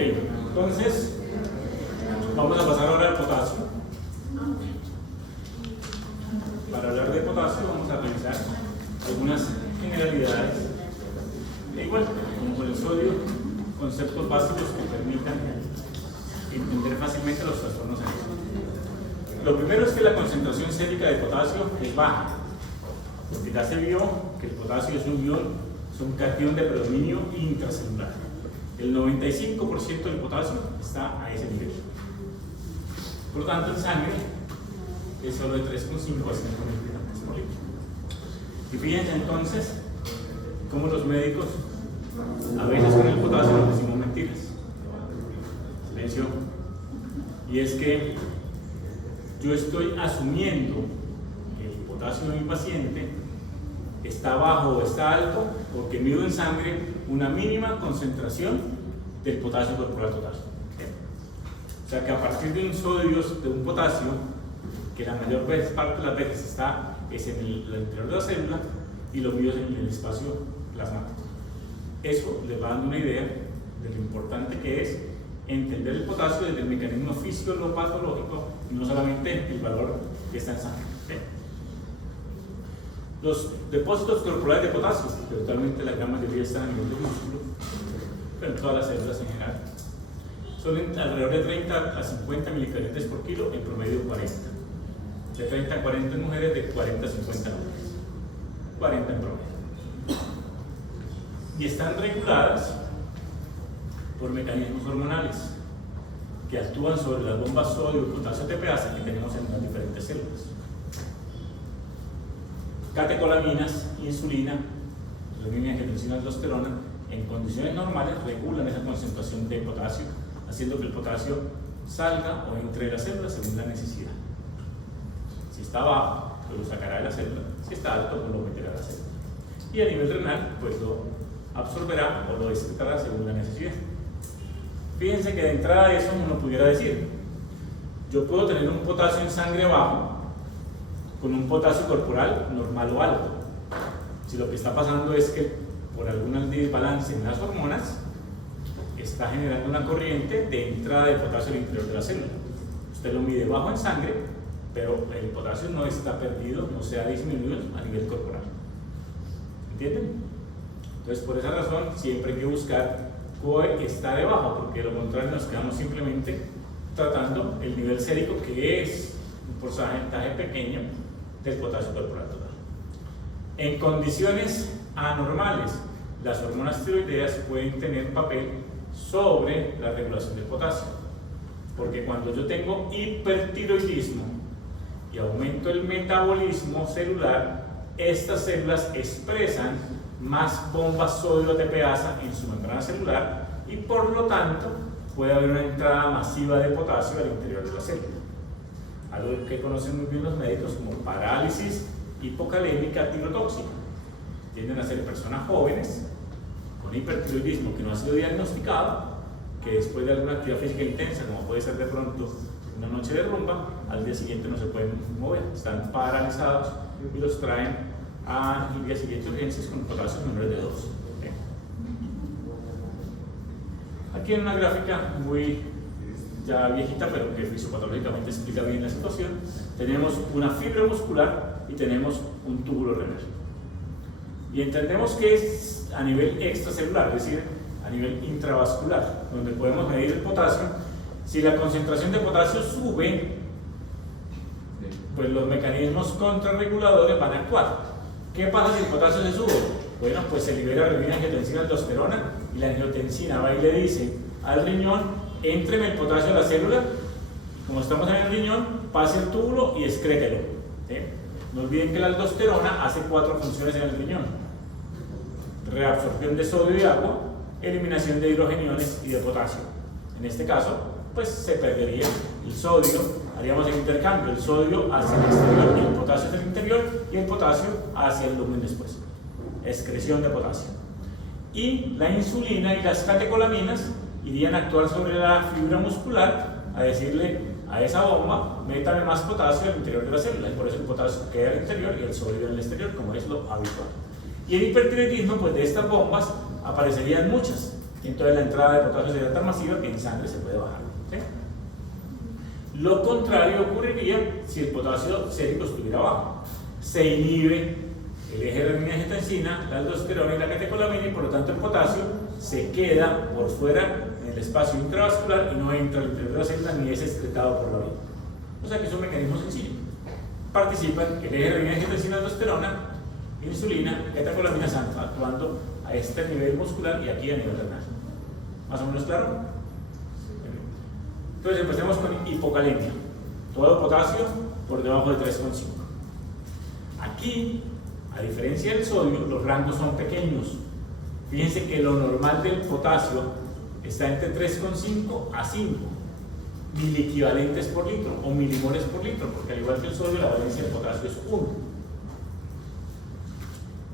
entonces vamos a pasar ahora al potasio. Para hablar de potasio vamos a revisar algunas generalidades, igual como con el sodio, conceptos básicos que permitan entender fácilmente los trastornos sérios. Lo primero es que la concentración sérica de potasio es baja, porque ya se vio que el potasio es un cation de predominio intracelular. El 95% del potasio está a ese nivel. Por lo tanto, en sangre es solo de 3,5 a 5 miligramos por litro. Y fíjense entonces cómo los médicos a veces con el potasio nos decimos mentiras. Silencio. Y es que yo estoy asumiendo que el potasio de mi paciente está bajo o está alto porque mido en sangre una mínima concentración del potasio corporal total. O sea que a partir de un sodio, de un potasio, que la mayor parte de las veces está en el interior de la célula y lo mido en el espacio plasmático. Eso les va dando una idea de lo importante que es entender el potasio desde el mecanismo fisiopatológico y no solamente el valor que está en sangre. Los depósitos corporales de potasio, que totalmente la gran mayoría están a nivel del músculo, pero en todas las células en general, son alrededor de 30 a 50 milicalories por kilo, en promedio 40. De 30 a 40 en mujeres, de 40 a 50 en hombres. 40 en promedio. Y están reguladas por mecanismos hormonales que actúan sobre las bombas sodio y potasio TPasa que tenemos en las diferentes células. Catecolaminas, insulina, renina, angiotensina, aldosterona, en condiciones normales regulan esa concentración de potasio, haciendo que el potasio salga o entre de la célula según la necesidad. Si está bajo, pues lo sacará de la célula; si está alto, pues lo meterá a la célula. Y a nivel renal, pues lo absorberá o lo excretará según la necesidad. Fíjense que de entrada de eso uno pudiera decir: yo puedo tener un potasio en sangre bajo con un potasio corporal normal o alto. Si lo que está pasando es que por algún desbalance en las hormonas está generando una corriente de entrada de potasio al interior de la célula. Usted lo mide bajo en sangre, pero el potasio no está perdido, no se ha disminuido a nivel corporal. ¿Entienden? Entonces, por esa razón, siempre hay que buscar COE está debajo, porque de lo contrario nos quedamos simplemente tratando el nivel sérico, que es un porcentaje pequeño del potasio corporal total. En condiciones anormales, las hormonas tiroideas pueden tener papel sobre la regulación del potasio, porque cuando yo tengo hipertiroidismo y aumento el metabolismo celular, estas células expresan más bombas sodio ATPasa en su membrana celular y por lo tanto puede haber una entrada masiva de potasio al interior de la célula. Algo que conocen muy bien los médicos como parálisis hipocalémica tirotóxica. Tienden a ser personas jóvenes con hipertiroidismo que no ha sido diagnosticado, que después de alguna actividad física intensa, como puede ser de pronto una noche de rumba, al día siguiente no se pueden mover, están paralizados y los traen al día siguiente urgencias con potasios menores de 2. Aquí en una gráfica muy ya viejita, pero que fisiopatológicamente explica bien la situación, tenemos una fibra muscular y tenemos un túbulo renal. Y entendemos que es a nivel extracelular, es decir, a nivel intravascular, donde podemos medir el potasio. Si la concentración de potasio sube, pues los mecanismos contrarreguladores van a actuar. ¿Qué pasa si el potasio se sube? Bueno, pues se libera renina, angiotensina, aldosterona, y la angiotensina va y le dice al riñón: éntreme el potasio a la célula, como estamos en el riñón, pase el túbulo y excrételo. No olviden que la aldosterona hace 4 funciones en el riñón: reabsorción de sodio y agua, eliminación de hidrogeniones y de potasio. En este caso, pues se perdería el sodio, haríamos el intercambio, el sodio hacia el exterior y el potasio hacia el interior, y el potasio hacia el lumen después. Excreción de potasio. Y la insulina y las catecolaminas irían a actuar sobre la fibra muscular, a decirle a esa bomba: métame más potasio al interior de la célula, y por eso el potasio queda al interior y el sodio en el exterior, como es lo habitual. Y el hipertiroidismo, pues de estas bombas aparecerían muchas, Y entonces la entrada de potasio sería tan masiva que en sangre se puede bajar, ¿sí? Lo contrario ocurriría si el potasio sérico estuviera bajo. Se inhibe el eje renina-angiotensina, la aldosterona y la catecolamina, y por lo tanto el potasio se queda por fuera en el espacio intravascular y no entra al interior de la célula ni es excretado por la vía. O sea que es un mecanismo sencillo. Participan el eje renina-angiotensina, aldosterona, insulina y catecolamina actuando a este nivel muscular y aquí a nivel renal. ¿Más o menos claro? Entonces empecemos con hipocalemia. Todo potasio por debajo de 3,5. Aquí, a diferencia del sodio, los rangos son pequeños. Fíjense que lo normal del potasio está entre 3,5 a 5 miliequivalentes por litro o milimoles por litro, porque al igual que el sodio, la valencia del potasio es 1.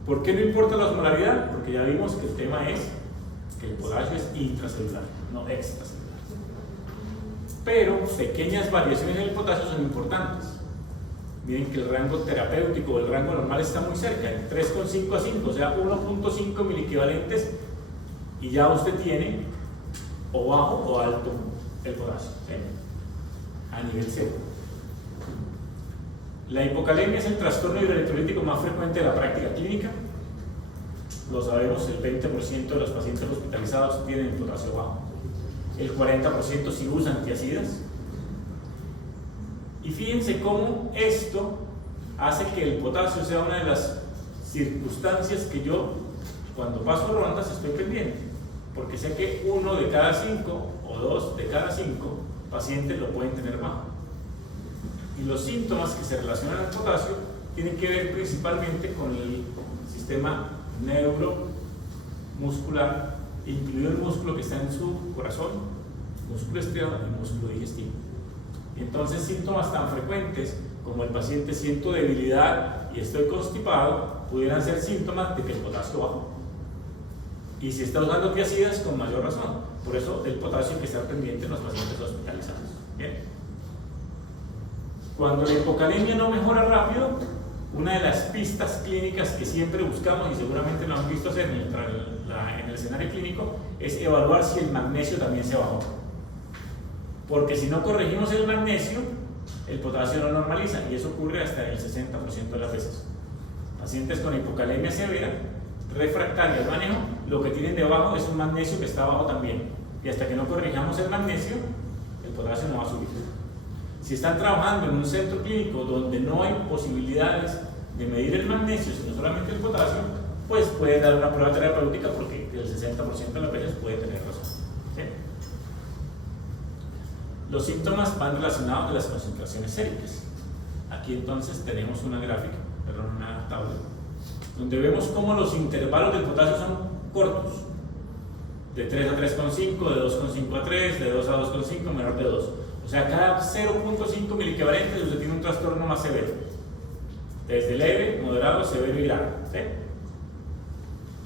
¿Por qué no importa la osmolaridad? Porque ya vimos que el tema es que el potasio es intracelular, no extracelular. Pero pequeñas variaciones en el potasio son importantes. Miren que el rango terapéutico, el rango normal está muy cerca, de 3,5 a 5, o sea, 1,5 miliequivalentes, y ya usted tiene o bajo o alto el potasio, ¿sí? A nivel cero. La hipocalemia es el trastorno hidroelectrolítico más frecuente de la práctica clínica. Lo sabemos, el 20% de los pacientes hospitalizados tienen el potasio bajo. El 40% sí usan antiacidas. Y fíjense cómo esto hace que el potasio sea una de las circunstancias que yo, cuando paso rondas, estoy pendiente. Porque sé que 1 de cada 5 o 2 de cada 5 pacientes lo pueden tener bajo. Y los síntomas que se relacionan al potasio tienen que ver principalmente con el sistema neuromuscular, incluido el músculo que está en su corazón, músculo estriado y músculo digestivo. Y entonces síntomas tan frecuentes como el paciente siento debilidad y estoy constipado pudieran ser síntomas de que el potasio bajó. Y si está usando tiacidas, con mayor razón. Por eso el potasio hay que estar pendiente en los pacientes hospitalizados. Bien. Cuando la hipocalemia no mejora rápido, una de las pistas clínicas que siempre buscamos, y seguramente lo han visto hacer en el escenario clínico, es evaluar si el magnesio también se bajó. Porque si no corregimos el magnesio, el potasio no normaliza, y eso ocurre hasta el 60% de las veces. Pacientes con hipocalemia severa, refractaria al manejo, lo que tienen debajo es un magnesio que está bajo también, y hasta que no corrijamos el magnesio, el potasio no va a subir. Si están trabajando en un centro clínico donde no hay posibilidades de medir el magnesio, sino solamente el potasio, pues pueden dar una prueba terapéutica porque el 60% de las veces puede tener razón. ¿Sí? Los síntomas van relacionados a las concentraciones séricas. Aquí entonces tenemos una gráfica, una tabla, donde vemos cómo los intervalos del potasio son cortos, de 3 a 3,5, de 2,5 a 3, de 2 a 2,5, menor de 2. O sea, cada 0,5 miliequivalentes usted tiene un trastorno más severo, desde leve, moderado, severo y grave, ¿sí?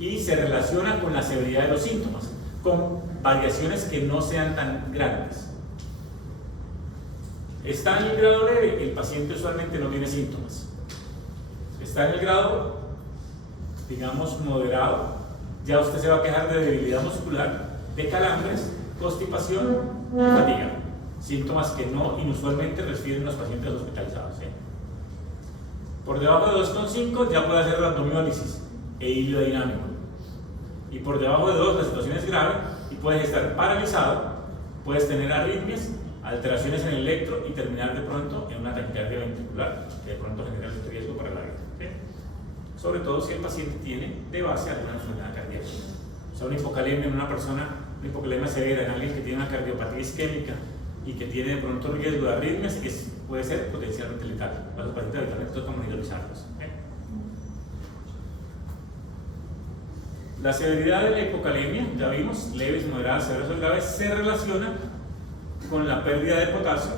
Y se relaciona con la severidad de los síntomas, con variaciones que no sean tan grandes. Está en el grado leve, el paciente usualmente no tiene síntomas. Está en el grado, digamos, moderado, ya usted se va a quejar de debilidad muscular, de calambres, constipación y fatiga. Síntomas que no inusualmente refieren los pacientes hospitalizados. ¿Sí? Por debajo de 2,5 ya puede hacer rhabdomiólisis e hilo dinámico. Y por debajo de 2 la situación es grave y puedes estar paralizado, puedes tener arritmias, alteraciones en el electro y terminar de pronto en una taquicardia ventricular, que de pronto genera el riesgo para la vida. ¿Sí? Sobre todo si el paciente tiene de base alguna enfermedad cardíaca. O sea, una hipocalemia en una persona, una hipocalemia severa en alguien que tiene una cardiopatía isquémica y que tiene de pronto riesgo de arritmias, puede ser potencialmente letal. Los pacientes habitualmente toca monitorizarlos. La severidad de la hipocalemia, ya vimos, leves, moderadas, severas o graves, se relaciona con la pérdida de potasio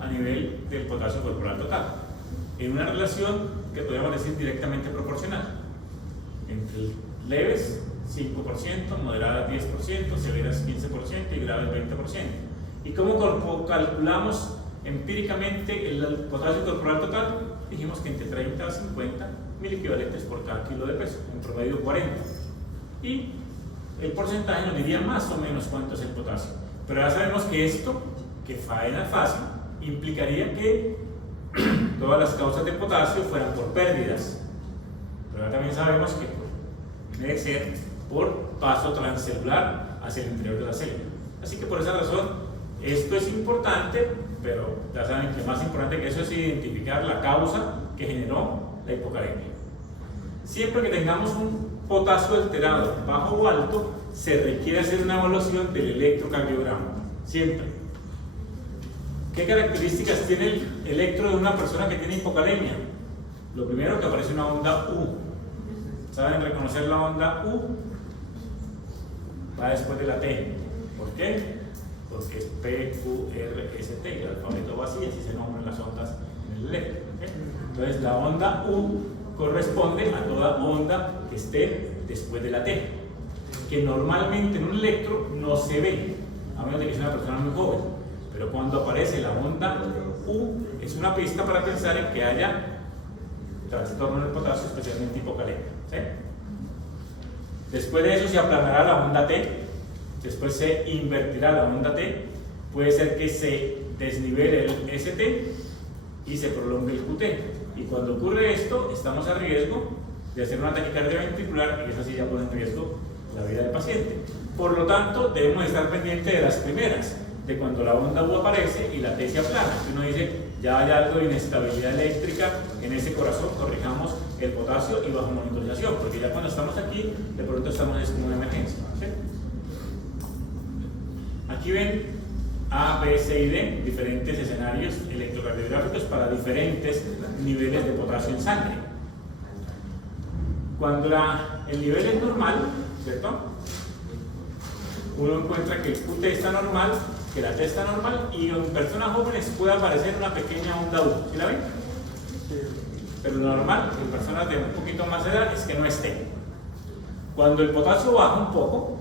a nivel del potasio corporal total, en una relación que podríamos decir directamente proporcional. Entre leves, 5%, moderadas 10%, severas 15% y graves 20%. ¿Y cómo calculamos empíricamente el potasio corporal total? Dijimos que entre 30 a 50 miliequivalentes por cada kilo de peso, en promedio 40. Y el porcentaje nos diría más o menos cuánto es el potasio. Pero ya sabemos que esto, que faena fácil, implicaría que todas las causas de potasio fueran por pérdidas. Pero ya también sabemos que debe ser por paso transcelular hacia el interior de la célula. Así que por esa razón, esto es importante, pero ya saben que más importante que eso es identificar la causa que generó la hipocalemia. Siempre que tengamos un potasio alterado, bajo o alto, se requiere hacer una evaluación del electrocardiograma. Siempre. ¿Qué características tiene el electro de una persona que tiene hipocalemia? Lo primero, que aparece una onda U. ¿Saben reconocer la onda U? Va después de la T. ¿Por qué? Porque es P, Q, R, S, T, y el alfabeto va así, así se nombran las ondas en el electro. ¿Okay? Entonces la onda U corresponde a toda onda que esté después de la T, que normalmente en un electro no se ve, a menos de que sea una persona muy joven. Pero cuando aparece la onda U, es una pista para pensar en que haya trastorno del potasio, especialmente hipocalemia. ¿Sí? Después de eso se aplanará la onda T, después se invertirá la onda T, puede ser que se desnivele el ST y se prolongue el QT. Y cuando ocurre esto, estamos a riesgo de hacer una taquicardia ventricular, y esa sí ya pone en riesgo la vida del paciente. Por lo tanto, debemos estar pendientes de las primeras, de cuando la onda U aparece y la T se aplana. Si uno dice, ya hay algo de inestabilidad eléctrica en ese corazón, corrijamos el potasio y bajo monitorización, porque ya cuando estamos aquí, de pronto estamos en una emergencia. ¿Sí? Aquí ven A, B, C y D, diferentes escenarios electrocardiográficos para diferentes niveles de potasio en sangre. Cuando el nivel es normal, ¿cierto? Uno encuentra que el QT está normal, que la T está normal, y en personas jóvenes puede aparecer una pequeña onda U. ¿Sí la ven? Pero lo normal en personas de un poquito más de edad es que no esté. Cuando el potasio baja un poco,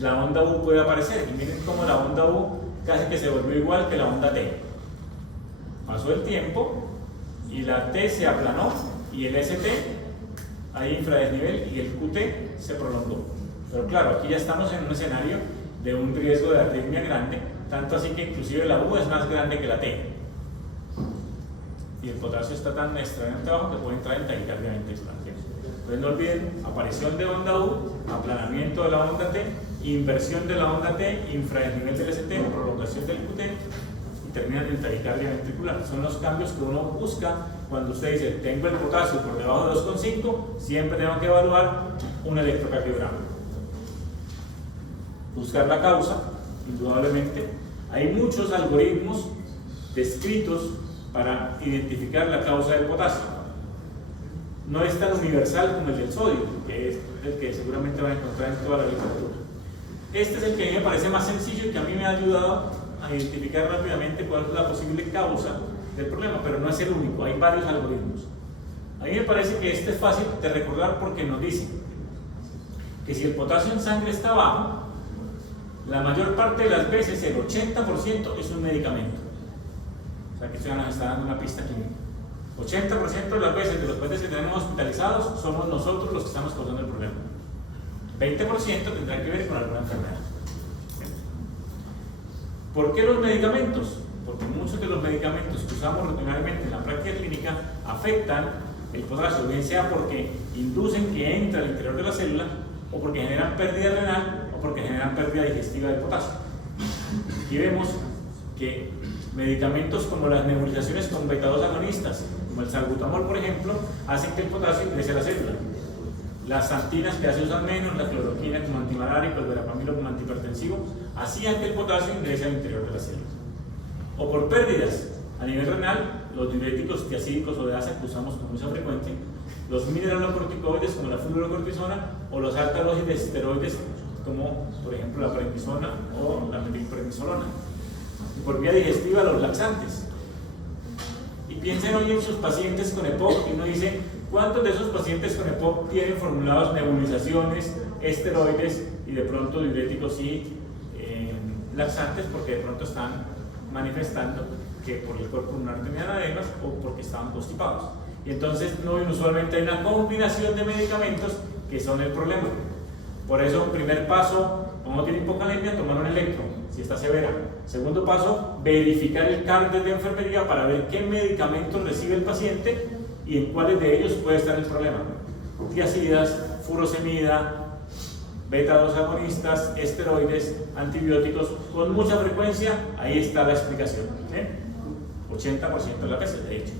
la onda U puede aparecer, y miren cómo la onda U casi que se volvió igual que la onda T. Pasó el tiempo y la T se aplanó y el ST hay infradesnivel y el QT se prolongó. Pero claro, aquí ya estamos en un escenario de un riesgo de arritmia grande, tanto así que inclusive la U es más grande que la T. Y el potasio está tan extremadamente bajo que puede entrar en taquicardia ventricular. Entonces no olviden, aparición de onda U, aplanamiento de la onda T, inversión de la onda T, infradesnivel del ST, prolongación del QT y terminan en taquicardia ventricular. Son los cambios que uno busca cuando usted dice, tengo el potasio por debajo de 2,5, siempre tengo que evaluar un electrocardiograma. Buscar la causa, indudablemente. Hay muchos algoritmos descritos para identificar la causa del potasio. No es tan universal como el del sodio, que es el que seguramente van a encontrar en toda la literatura. Este es el que a mí me parece más sencillo y que a mí me ha ayudado a identificar rápidamente cuál es la posible causa del problema, pero no es el único, hay varios algoritmos. A mí me parece que este es fácil de recordar porque nos dice que si el potasio en sangre está bajo, la mayor parte de las veces, el 80% es un medicamento. O sea que esto ya nos está dando una pista química. 80% de las veces de los pacientes que tenemos hospitalizados somos nosotros los que estamos causando el problema. 20% tendrá que ver con alguna enfermedad. ¿Por qué los medicamentos? Porque muchos de los medicamentos que usamos rutinariamente en la práctica clínica afectan el potasio, bien sea porque inducen que entre al interior de la célula, o porque generan pérdida renal, o porque generan pérdida digestiva de potasio. Aquí vemos que medicamentos como las nebulizaciones con beta-2 agonistas, como el salbutamol, por ejemplo, hacen que el potasio ingrese a la célula. Las santinas, que ya se usan menos, la cloroquina como antimalárico, el verapamilo como antihipertensivo, hacían que el potasio ingrese al interior de la célula. O por pérdidas a nivel renal, los diuréticos tiazídicos o de asa que usamos con mucha frecuencia, los mineralocorticoides como la fluorocortisona, o los alta dosis de esteroides como por ejemplo la prednisona o la metilprednisolona. Y por vía digestiva, los laxantes. Y piensen hoy en sus pacientes con EPOC y uno dice, ¿cuántos de esos pacientes con EPOC tienen formulados nebulizaciones, esteroides y de pronto diuréticos y laxantes porque de pronto están manifestando que por el cuerpo pulmonar tenían ademas o porque estaban constipados? Y entonces no, usualmente hay una combinación de medicamentos que son el problema. Por eso, primer paso, como tiene hipocalemia, tomar un electro, si está severa. Segundo paso, verificar el carnet de enfermería para ver qué medicamentos recibe el paciente y en cuáles de ellos puede estar el problema. Tiazidas, furosemida, beta-2 agonistas, esteroides, antibióticos, con mucha frecuencia, ahí está la explicación. 80% de las veces, de hecho.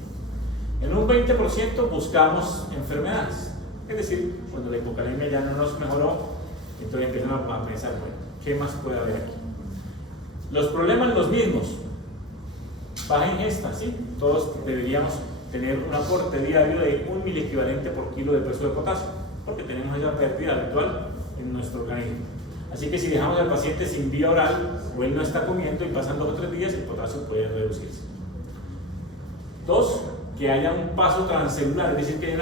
En un 20% buscamos enfermedades, es decir, cuando la hipocalemia ya no nos mejoró, entonces empiezan a pensar, bueno, ¿qué más puede haber aquí? Los problemas los mismos, baja ingesta, ¿sí? Todos deberíamos tener un aporte diario de 1 miliequivalente por kilo de peso de potasio, porque tenemos esa pérdida habitual en nuestro organismo. Así que si dejamos al paciente sin vía oral o él no está comiendo y pasan 2 o 3 días, el potasio puede reducirse. 2, que haya un paso transcelular, es decir,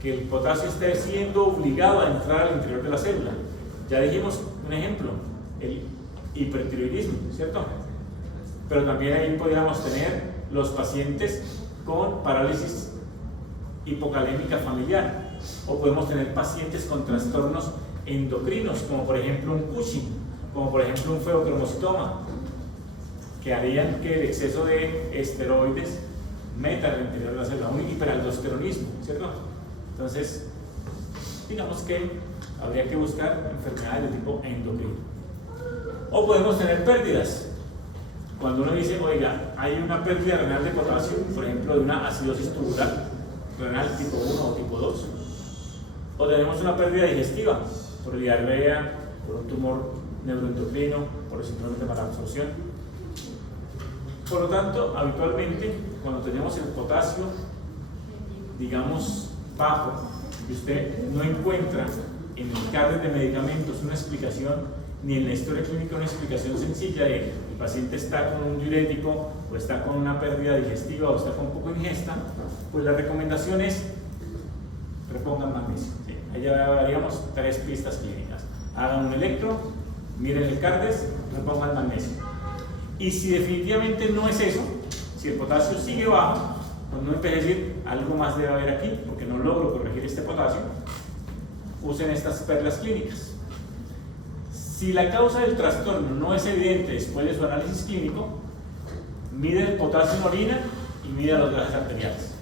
que el potasio esté siendo obligado a entrar al interior de la célula. Ya dijimos un ejemplo, el hipertiroidismo, ¿cierto? Pero también ahí podríamos tener los pacientes con parálisis hipocalémica familiar, o podemos tener pacientes con trastornos endocrinos, como por ejemplo un Cushing, como por ejemplo un feocromocitoma, que harían que el exceso de esteroides meta al interior de la célula, un hiperaldosteronismo, ¿cierto? Entonces, digamos que habría que buscar enfermedades de tipo endocrino. O podemos tener pérdidas. Cuando uno dice, oiga, hay una pérdida renal de potasio, por ejemplo, de una acidosis tubular renal tipo 1 o tipo 2, o tenemos una pérdida digestiva por diarrea, por un tumor neuroendocrino, por el síndrome de malabsorción. Por lo tanto, habitualmente, cuando tenemos el potasio, digamos, bajo, y usted no encuentra en el carnet de medicamentos una explicación, ni en la historia clínica una explicación sencilla de el paciente está con un diurético, o está con una pérdida digestiva, o está con poco ingesta, pues la recomendación es repongan magnesio. ¿Sí? Allá daríamos 3 pistas clínicas. Hagan un electro, miren el cardes, repongan magnesio. Y si definitivamente no es eso, si el potasio sigue bajo, pues no empiece a decir algo más debe haber aquí, porque no logro corregir este potasio, usen estas perlas clínicas. Si la causa del trastorno no es evidente después de su análisis clínico, mide el potasio en orina y mide los gases arteriales.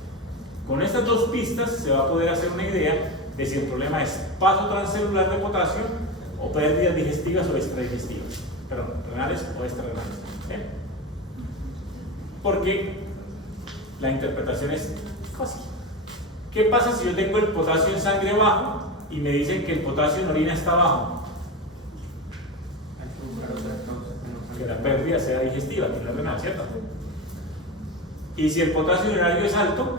Con estas 2 pistas se va a poder hacer una idea de si el problema es paso transcelular de potasio o pérdidas digestivas o extradigestivas, perdón, renales o extrarrenales. Porque la interpretación es fácil. ¿Qué pasa si yo tengo el potasio en sangre bajo y me dicen que el potasio en orina está bajo? Que la pérdida sea digestiva, que es la renal, ¿cierto? Y si el potasio urinario es alto,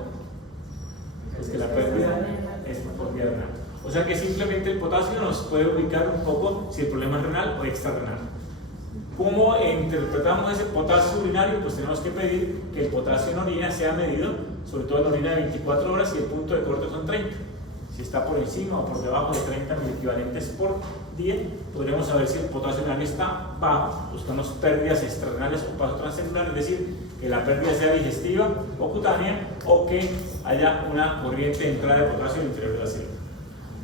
pues que la pérdida es por vía renal. O sea que simplemente el potasio nos puede ubicar un poco si el problema es renal o extrarrenal. ¿Cómo interpretamos ese potasio urinario? Pues tenemos que pedir que el potasio en orina sea medido, sobre todo en orina de 24 horas, y el punto de corte son 30. Si está por encima o por debajo de 30 miliequivalentes por día, podremos saber si el potasio urinario está bajo. Buscamos pérdidas extrarrenales o paso transcelular, es decir, que la pérdida sea digestiva o cutánea, o que haya una corriente de entrada de potasio en el interior de la célula.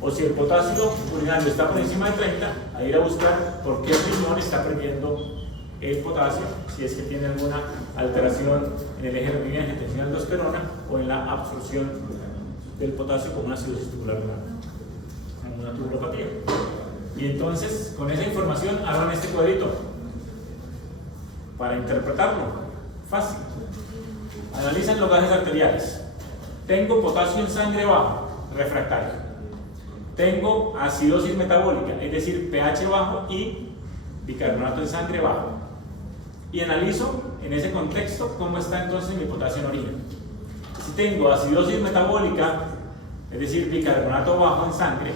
O si el potasio urinario está por encima de 30, a ir a buscar por qué riñón está perdiendo el potasio, si es que tiene alguna alteración en el eje renina-angiotensina aldosterona o en la absorción del potasio como una acidosis tubular renal, como una tubulopatía. Y entonces, con esa información, hagan este cuadrito para interpretarlo. Fácil. Analizan los gases arteriales. Tengo potasio en sangre bajo, refractario. Tengo acidosis metabólica, es decir, pH bajo y bicarbonato en sangre bajo. Y analizo en ese contexto cómo está entonces mi potasio en orina. Si tengo acidosis metabólica, es decir, bicarbonato bajo en sangre,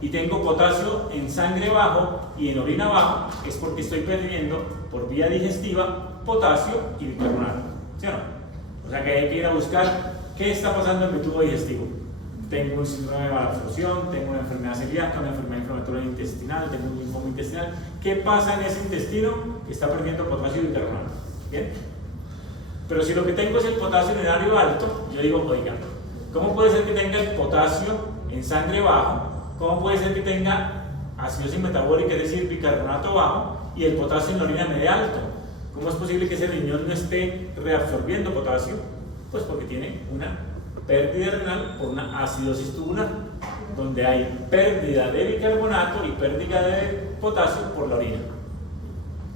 y tengo potasio en sangre bajo y en orina bajo, es porque estoy perdiendo por vía digestiva potasio y bicarbonato. ¿Sí o no? O sea que hay que ir a buscar qué está pasando en mi tubo digestivo. Tengo un síndrome de malabsorción, tengo una enfermedad celíaca, una enfermedad inflamatoria intestinal, tengo un linfoma intestinal. ¿Qué pasa en ese intestino que está perdiendo potasio y bicarbonato? ¿Bien? Pero si lo que tengo es el potasio urinario alto, yo digo, oiga, ¿cómo puede ser que tenga el potasio en sangre bajo? ¿Cómo puede ser que tenga acidosis metabólica, es decir, bicarbonato bajo, y el potasio en la orina media alto. ¿Cómo es posible que ese riñón no esté reabsorbiendo potasio? Pues porque tiene una pérdida renal por una acidosis tubular, donde hay pérdida de bicarbonato y pérdida de potasio por la orina.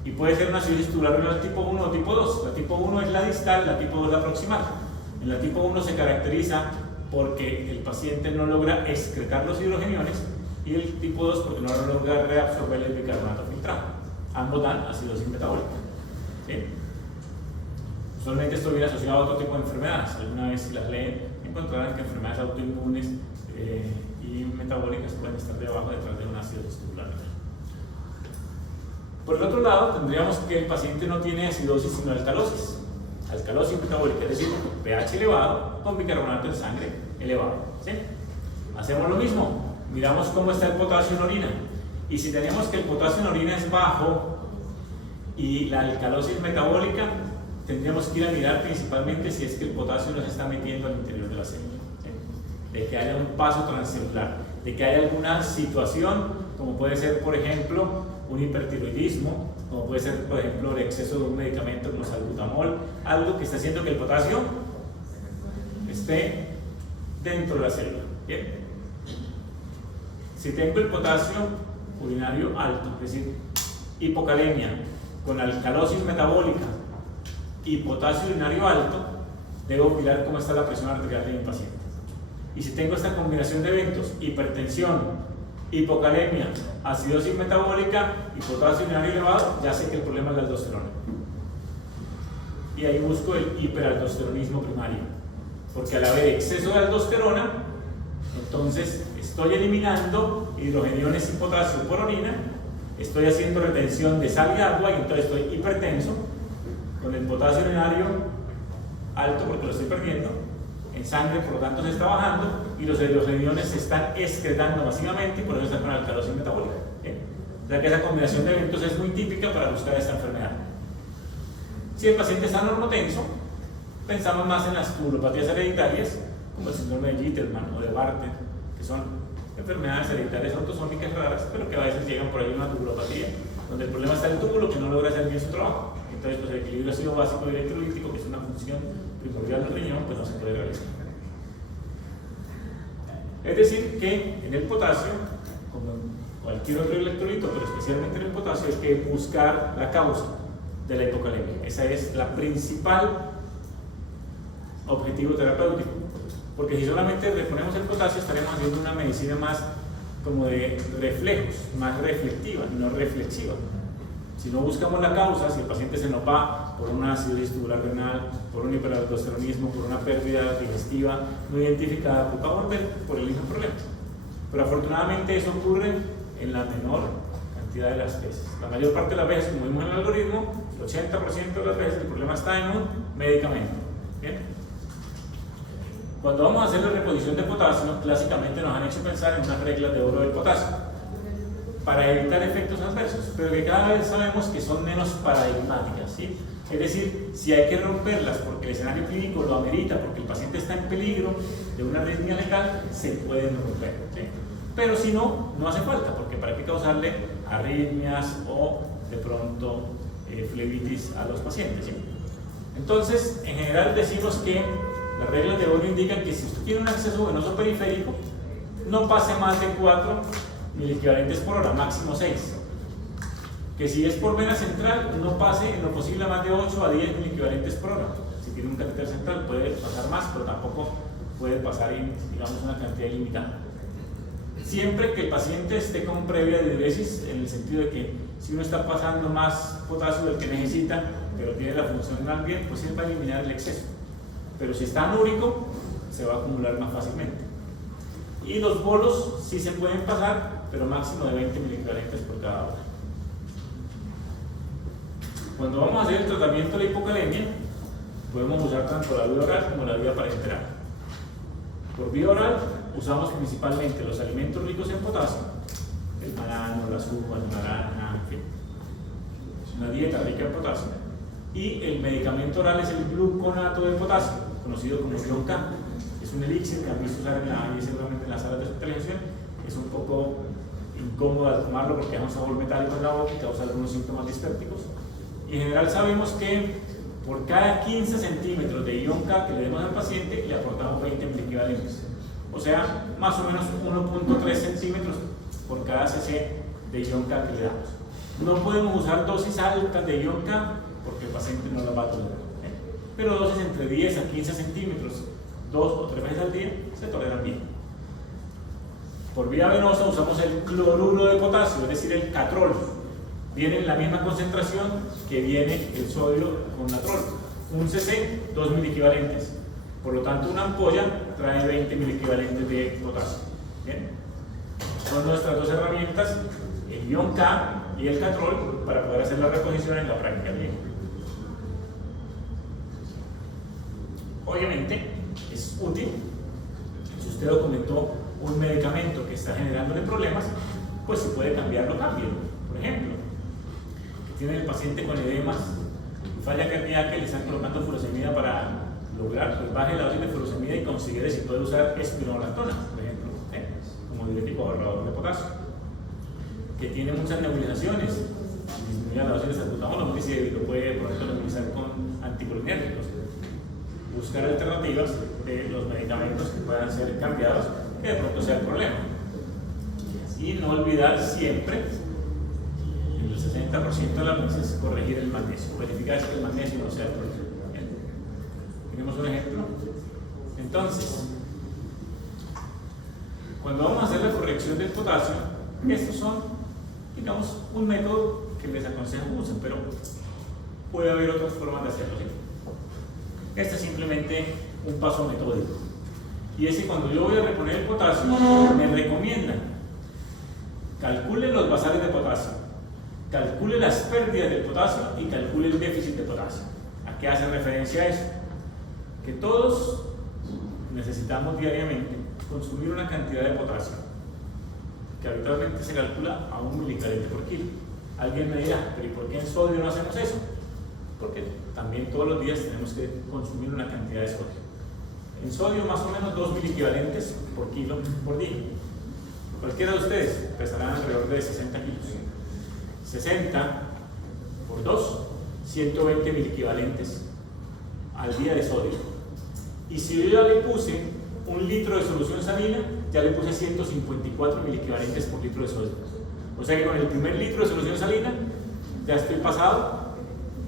Y puede ser una acidosis tubular renal tipo 1 o tipo 2. La tipo 1 es la distal, la tipo 2 es la proximal. En la tipo 1 se caracteriza porque el paciente no logra excretar los hidrogeniones, y el tipo 2 porque no logra reabsorber el bicarbonato filtrado. Ambos dan acidosis metabólica. ¿Sí? Usualmente esto viene asociado a otro tipo de enfermedades. Alguna vez si las leen encontrarán que enfermedades autoinmunes y metabólicas pueden estar detrás de una acidosis tubular. Por el otro lado, tendríamos que el paciente no tiene acidosis sino alcalosis. Alcalosis metabólica, es decir, pH elevado con bicarbonato en sangre elevado. ¿Sí? Hacemos lo mismo, miramos cómo está el potasio en orina. Y si tenemos que el potasio en orina es bajo y la alcalosis metabólica, tendríamos que ir a mirar principalmente si es que el potasio nos está metiendo al interior de la célula. ¿Sí? De que haya un paso transcelular, de que haya alguna situación, como puede ser, por ejemplo, un hipertiroidismo, como puede ser, por ejemplo, el exceso de un medicamento como salbutamol, algo que está haciendo que el potasio esté dentro de la célula. ¿Bien? Si tengo el potasio urinario alto, es decir, hipocalemia con alcalosis metabólica y potasio urinario alto, debo mirar cómo está la presión arterial de mi paciente. Y si tengo esta combinación de eventos, hipertensión, hipocalemia, acidosis metabólica y potasio urinario elevado, ya sé que el problema es la aldosterona. Y ahí busco el hiperaldosteronismo primario, porque al haber exceso de aldosterona, entonces estoy eliminando hidrogeniones y potasio por orina, estoy haciendo retención de sal y agua, y entonces estoy hipertenso, con el potasio urinario alto porque lo estoy perdiendo, en sangre por lo tanto se está bajando, y los hidrogeniones se están excretando masivamente y por eso están con alcalosis metabólica. ¿Bien? O sea que esa combinación de eventos es muy típica para buscar esta enfermedad. Si el paciente está normotenso, pensamos más en las tubulopatías hereditarias, como el síndrome de Gitterman o de Bartter, que son enfermedades hereditarias autosómicas raras, pero que a veces llegan por ahí una tubulopatía, donde el problema está en el túbulo que no logra hacer bien su trabajo. Entonces, pues el equilibrio ácido básico y electrolítico, que es una función primordial del riñón, pues no se puede realizar. Es decir, que en el potasio, como en cualquier otro electrolito, pero especialmente en el potasio, hay que buscar la causa de la hipocalemia. Ese es la principal objetivo terapéutico. Porque si solamente reponemos el potasio, estaremos haciendo una medicina más como de reflejos, más reflectiva, no reflexiva. Si no buscamos la causa, si el paciente se nos va por una acidosis tubular renal, por un hiperaldosteronismo, por una pérdida digestiva no identificada, pues va a volver por el mismo problema. Pero afortunadamente eso ocurre en la menor cantidad de las veces. La mayor parte de las veces, como vimos en el algoritmo, el 80% de las veces el problema está en un medicamento. ¿Bien? Cuando vamos a hacer la reposición de potasio, clásicamente nos han hecho pensar en unas reglas de oro del potasio para evitar efectos adversos, pero que cada vez sabemos que son menos paradigmáticas, ¿sí? Es decir, si hay que romperlas porque el escenario clínico lo amerita, porque el paciente está en peligro de una arritmia letal, se pueden romper, ¿sí? Pero si no, no hace falta, porque para qué causarle arritmias o de pronto flebitis a los pacientes, ¿sí? Entonces, en general decimos que las reglas de oro indican que si usted tiene un acceso venoso periférico, no pase más de 4 miliequivalentes por hora, máximo 6. Que si es por vena central, no pase en lo posible a más de 8 a 10 miliequivalentes por hora. Si tiene un catéter central puede pasar más, pero tampoco puede pasar en, digamos, una cantidad ilimitada. Siempre que el paciente esté con previa diuresis, en el sentido de que si uno está pasando más potasio del que necesita, pero tiene la función renal bien, pues él va a eliminar el exceso. Pero si está anúrico, se va a acumular más fácilmente. Y los bolos sí se pueden pasar, pero máximo de 20 miliequivalentes por cada hora. Cuando vamos a hacer el tratamiento de la hipocalemia, podemos usar tanto la vía oral como la vía parenteral. Por vía oral usamos principalmente los alimentos ricos en potasio, el banano, las uvas, la naranja, en fin, una dieta rica en potasio. Y el medicamento oral es el gluconato de potasio, conocido como Bion-K. Es un elixir que han visto usar seguramente en las salas de hospitalización. Es un poco incómodo al tomarlo porque da un sabor metálico en la boca y causa algunos síntomas dispépticos. Y en general sabemos que por cada 15 centímetros de ion K que le demos al paciente le aportamos 20 miliequivalentes. O sea, más o menos 1.3 centímetros por cada cc de ion K que le damos. No podemos usar dosis altas de ion K porque el paciente no la va a tolerar. Pero dosis entre 10 a 15 centímetros, 2 o 3 veces al día, se toleran bien. Por vía venosa usamos el cloruro de potasio, es decir, el catrol. Viene en la misma concentración que viene el sodio con natrol. Un cc, 2 miliequivalentes. Por lo tanto, una ampolla trae 20 miliequivalentes de potasio. ¿Bien? Son nuestras dos herramientas, el ion K y el catrol, para poder hacer la reposición en la práctica clínica. Obviamente, es útil. Si usted documentó un medicamento que está generándole problemas, pues si puede cambiarlo, cámbielo. Por ejemplo, que tiene el paciente con edemas y falla cardíaca y le están colocando furosemida para lograr que baje la dosis de furosemida y considere si puede usar espironolactona, por ejemplo, como diurético ahorrador de potasio. Que tiene muchas nebulizaciones, disminuye la dosis de salbutamol, y si lo puede, por ejemplo, nebulizar con anticolinérgicos. Buscar alternativas de los medicamentos que puedan ser cambiados, que de pronto sea el problema. Y no olvidar siempre, en el 60% de las veces, corregir el magnesio, verificar que el magnesio no sea el problema. ¿Tenemos un ejemplo? Entonces, cuando vamos a hacer la corrección del potasio, estos son, digamos, un método que les aconsejo usen, pero puede haber otras formas de hacerlo, ¿sí? Este es simplemente un paso metódico. Y es que cuando yo voy a reponer el potasio, me recomiendan calcule los basales de potasio, calcule las pérdidas del potasio y calcule el déficit de potasio. ¿A qué hace referencia eso? Que todos necesitamos diariamente consumir una cantidad de potasio que habitualmente se calcula a 1 milivalente por kilo. Alguien me dirá, pero ¿y por qué en sodio no hacemos eso? Porque también todos los días tenemos que consumir una cantidad de sodio. En sodio más o menos 2 miliequivalentes por kilo por día. Cualquiera de ustedes pesarán alrededor de 60 kilos. 60 por 2, 120 miliequivalentes al día de sodio. Y si yo ya le puse 1 litro de solución salina, ya le puse 154 miliequivalentes por litro de sodio. O sea que con el primer litro de solución salina ya estoy pasado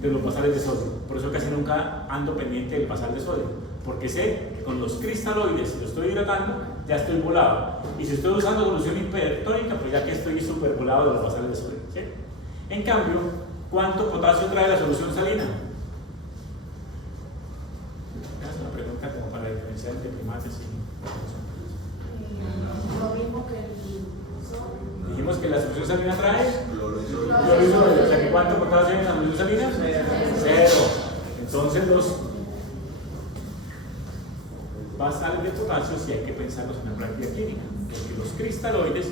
de los basales de sodio. Por eso casi nunca ando pendiente del basal de sodio, porque sé que con los cristaloides, si lo estoy hidratando, ya estoy volado. Y si estoy usando solución hipertónica, pues ya que estoy súper volado de los basales de sodio, ¿sí? En cambio, ¿cuánto potasio trae la solución salina? Es una pregunta como para diferenciar entre primates y... Lo mismo que el sodio. Dijimos que la solución salina trae cloruro, o sea que ¿cuánto potasio hay en la solución salina? 0. Entonces los basales de potasio sí hay que pensarlos en la práctica clínica, porque los cristaloides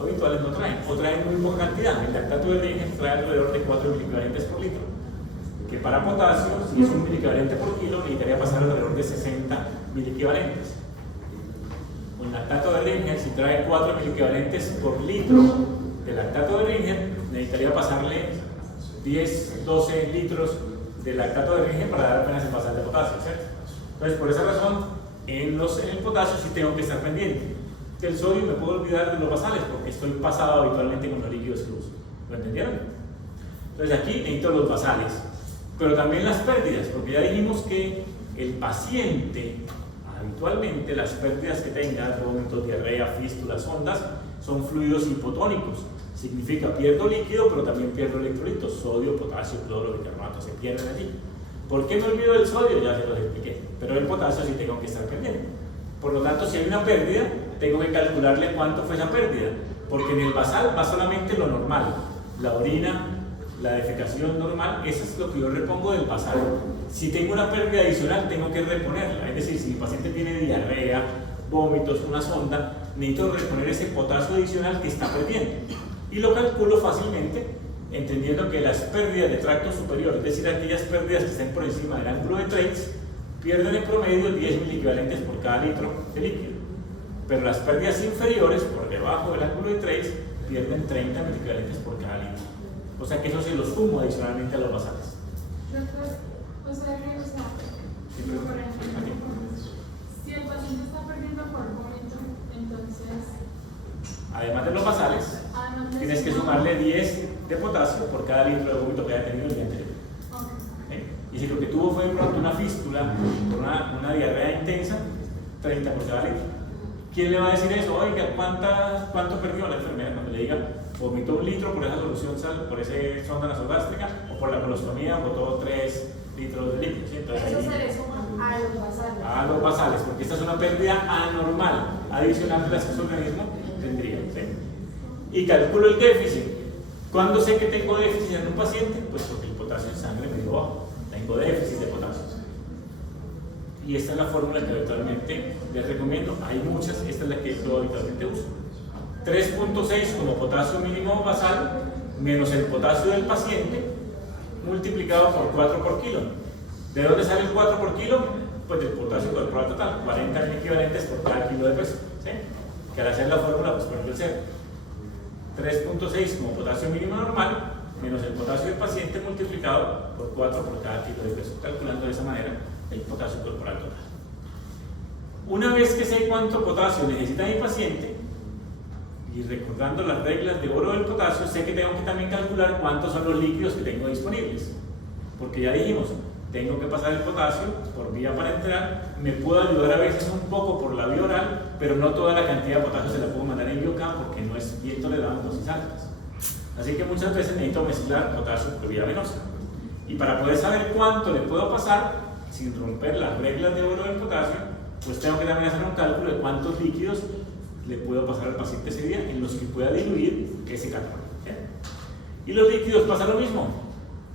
habituales no traen, o traen muy poca cantidad. El lactato de Ringer trae alrededor de 4 miliequivalentes por litro, que para potasio, si es 1 miliequivalente por kilo, necesitaría pasar alrededor de 60 miliequivalentes. Un lactato de Ringer, si trae 4 miliequivalentes por litro de lactato de Ringer, necesitaría pasarle 10, 12 litros de lactato de Ringer para dar apenas el basal de potasio, ¿cierto? Entonces, por esa razón, en el potasio sí tengo que estar pendiente. Del sodio me puedo olvidar de los basales porque estoy pasado habitualmente con los líquidos que uso. ¿Lo entendieron? Entonces aquí necesito los basales, pero también las pérdidas, porque ya dijimos que el paciente, habitualmente las pérdidas que tenga, vómitos, diarrea, fístulas, ondas, son fluidos hipotónicos. Significa pierdo líquido, pero también pierdo electrolitos, sodio, potasio, cloro, bicarbonato, se pierden allí. ¿Por qué me olvido del sodio? Ya se los expliqué, pero el potasio sí tengo que estar pendiente. Por lo tanto, si hay una pérdida, tengo que calcularle cuánto fue esa pérdida, porque en el basal va solamente lo normal, la orina, la defecación normal, eso es lo que yo repongo del basal. Si tengo una pérdida adicional, tengo que reponerla, es decir, si mi paciente tiene diarrea, vómitos, una sonda, necesito reponer ese potasio adicional que está perdiendo. Y lo calculo fácilmente, entendiendo que las pérdidas de tracto superior, es decir, aquellas pérdidas que estén por encima del ángulo de Treitz, pierden en promedio 10 miliequivalentes por cada litro de líquido. pero las pérdidas inferiores, por debajo del ángulo de trace, pierden 30 miliequivalentes por cada litro. O sea que eso se lo sumo adicionalmente a los basales. Doctor, o sea que, por ejemplo, si el paciente está perdiendo por vómito, entonces, además de los basales, tienes que sumarle 10 de potasio por cada litro de vómito que haya tenido el día anterior. Y si lo que tuvo fue de pronto una fístula, una diarrea intensa, 30 por cada litro. ¿Quién le va a decir eso? Oiga, ¿cuánto perdió la enfermedad? Cuando le diga, vomitó 1 litro por esa solución, por esa sonda nasogástrica, o por la colostomía, botó 3 litros de líquido. ¿Sí? Entonces, eso se le suma a los basales. A los basales, porque esta es una pérdida anormal, adicional de las que su organismo tendría. ¿Sí? Y calculo el déficit. ¿Cuándo sé que tengo déficit en un paciente? Pues porque el potasio en sangre me dio bajo. Tengo déficit de potasio. Y esta es la fórmula que habitualmente les recomiendo. Hay muchas, esta es la que yo habitualmente uso. 3.6 como potasio mínimo basal menos el potasio del paciente multiplicado por 4 por kilo. ¿De dónde sale el 4 por kilo? Pues del potasio corporal total, 40 equivalentes por cada kilo de peso. ¿Sí? Que al hacer la fórmula, pues ponerle el 0. 3.6 como potasio mínimo normal menos el potasio del paciente multiplicado por 4 por cada kilo de peso, calculando de esa manera el potasio corporal total. Una vez que sé cuánto potasio necesita mi paciente, y recordando las reglas de oro del potasio, sé que tengo que también calcular cuántos son los líquidos que tengo disponibles. Porque ya dijimos, tengo que pasar el potasio por vía parenteral, me puedo ayudar a veces un poco por la vía oral, pero no toda la cantidad de potasio se la puedo mandar en biocam porque no es bien tolerado en dosis altas. Así que muchas veces necesito mezclar potasio por vía venosa. Y para poder saber cuánto le puedo pasar, sin romper las reglas de oro del potasio, pues tengo que también hacer un cálculo de cuántos líquidos le puedo pasar al paciente ese día en los que pueda diluir ese catión. ¿Sí? Y los líquidos pasa lo mismo.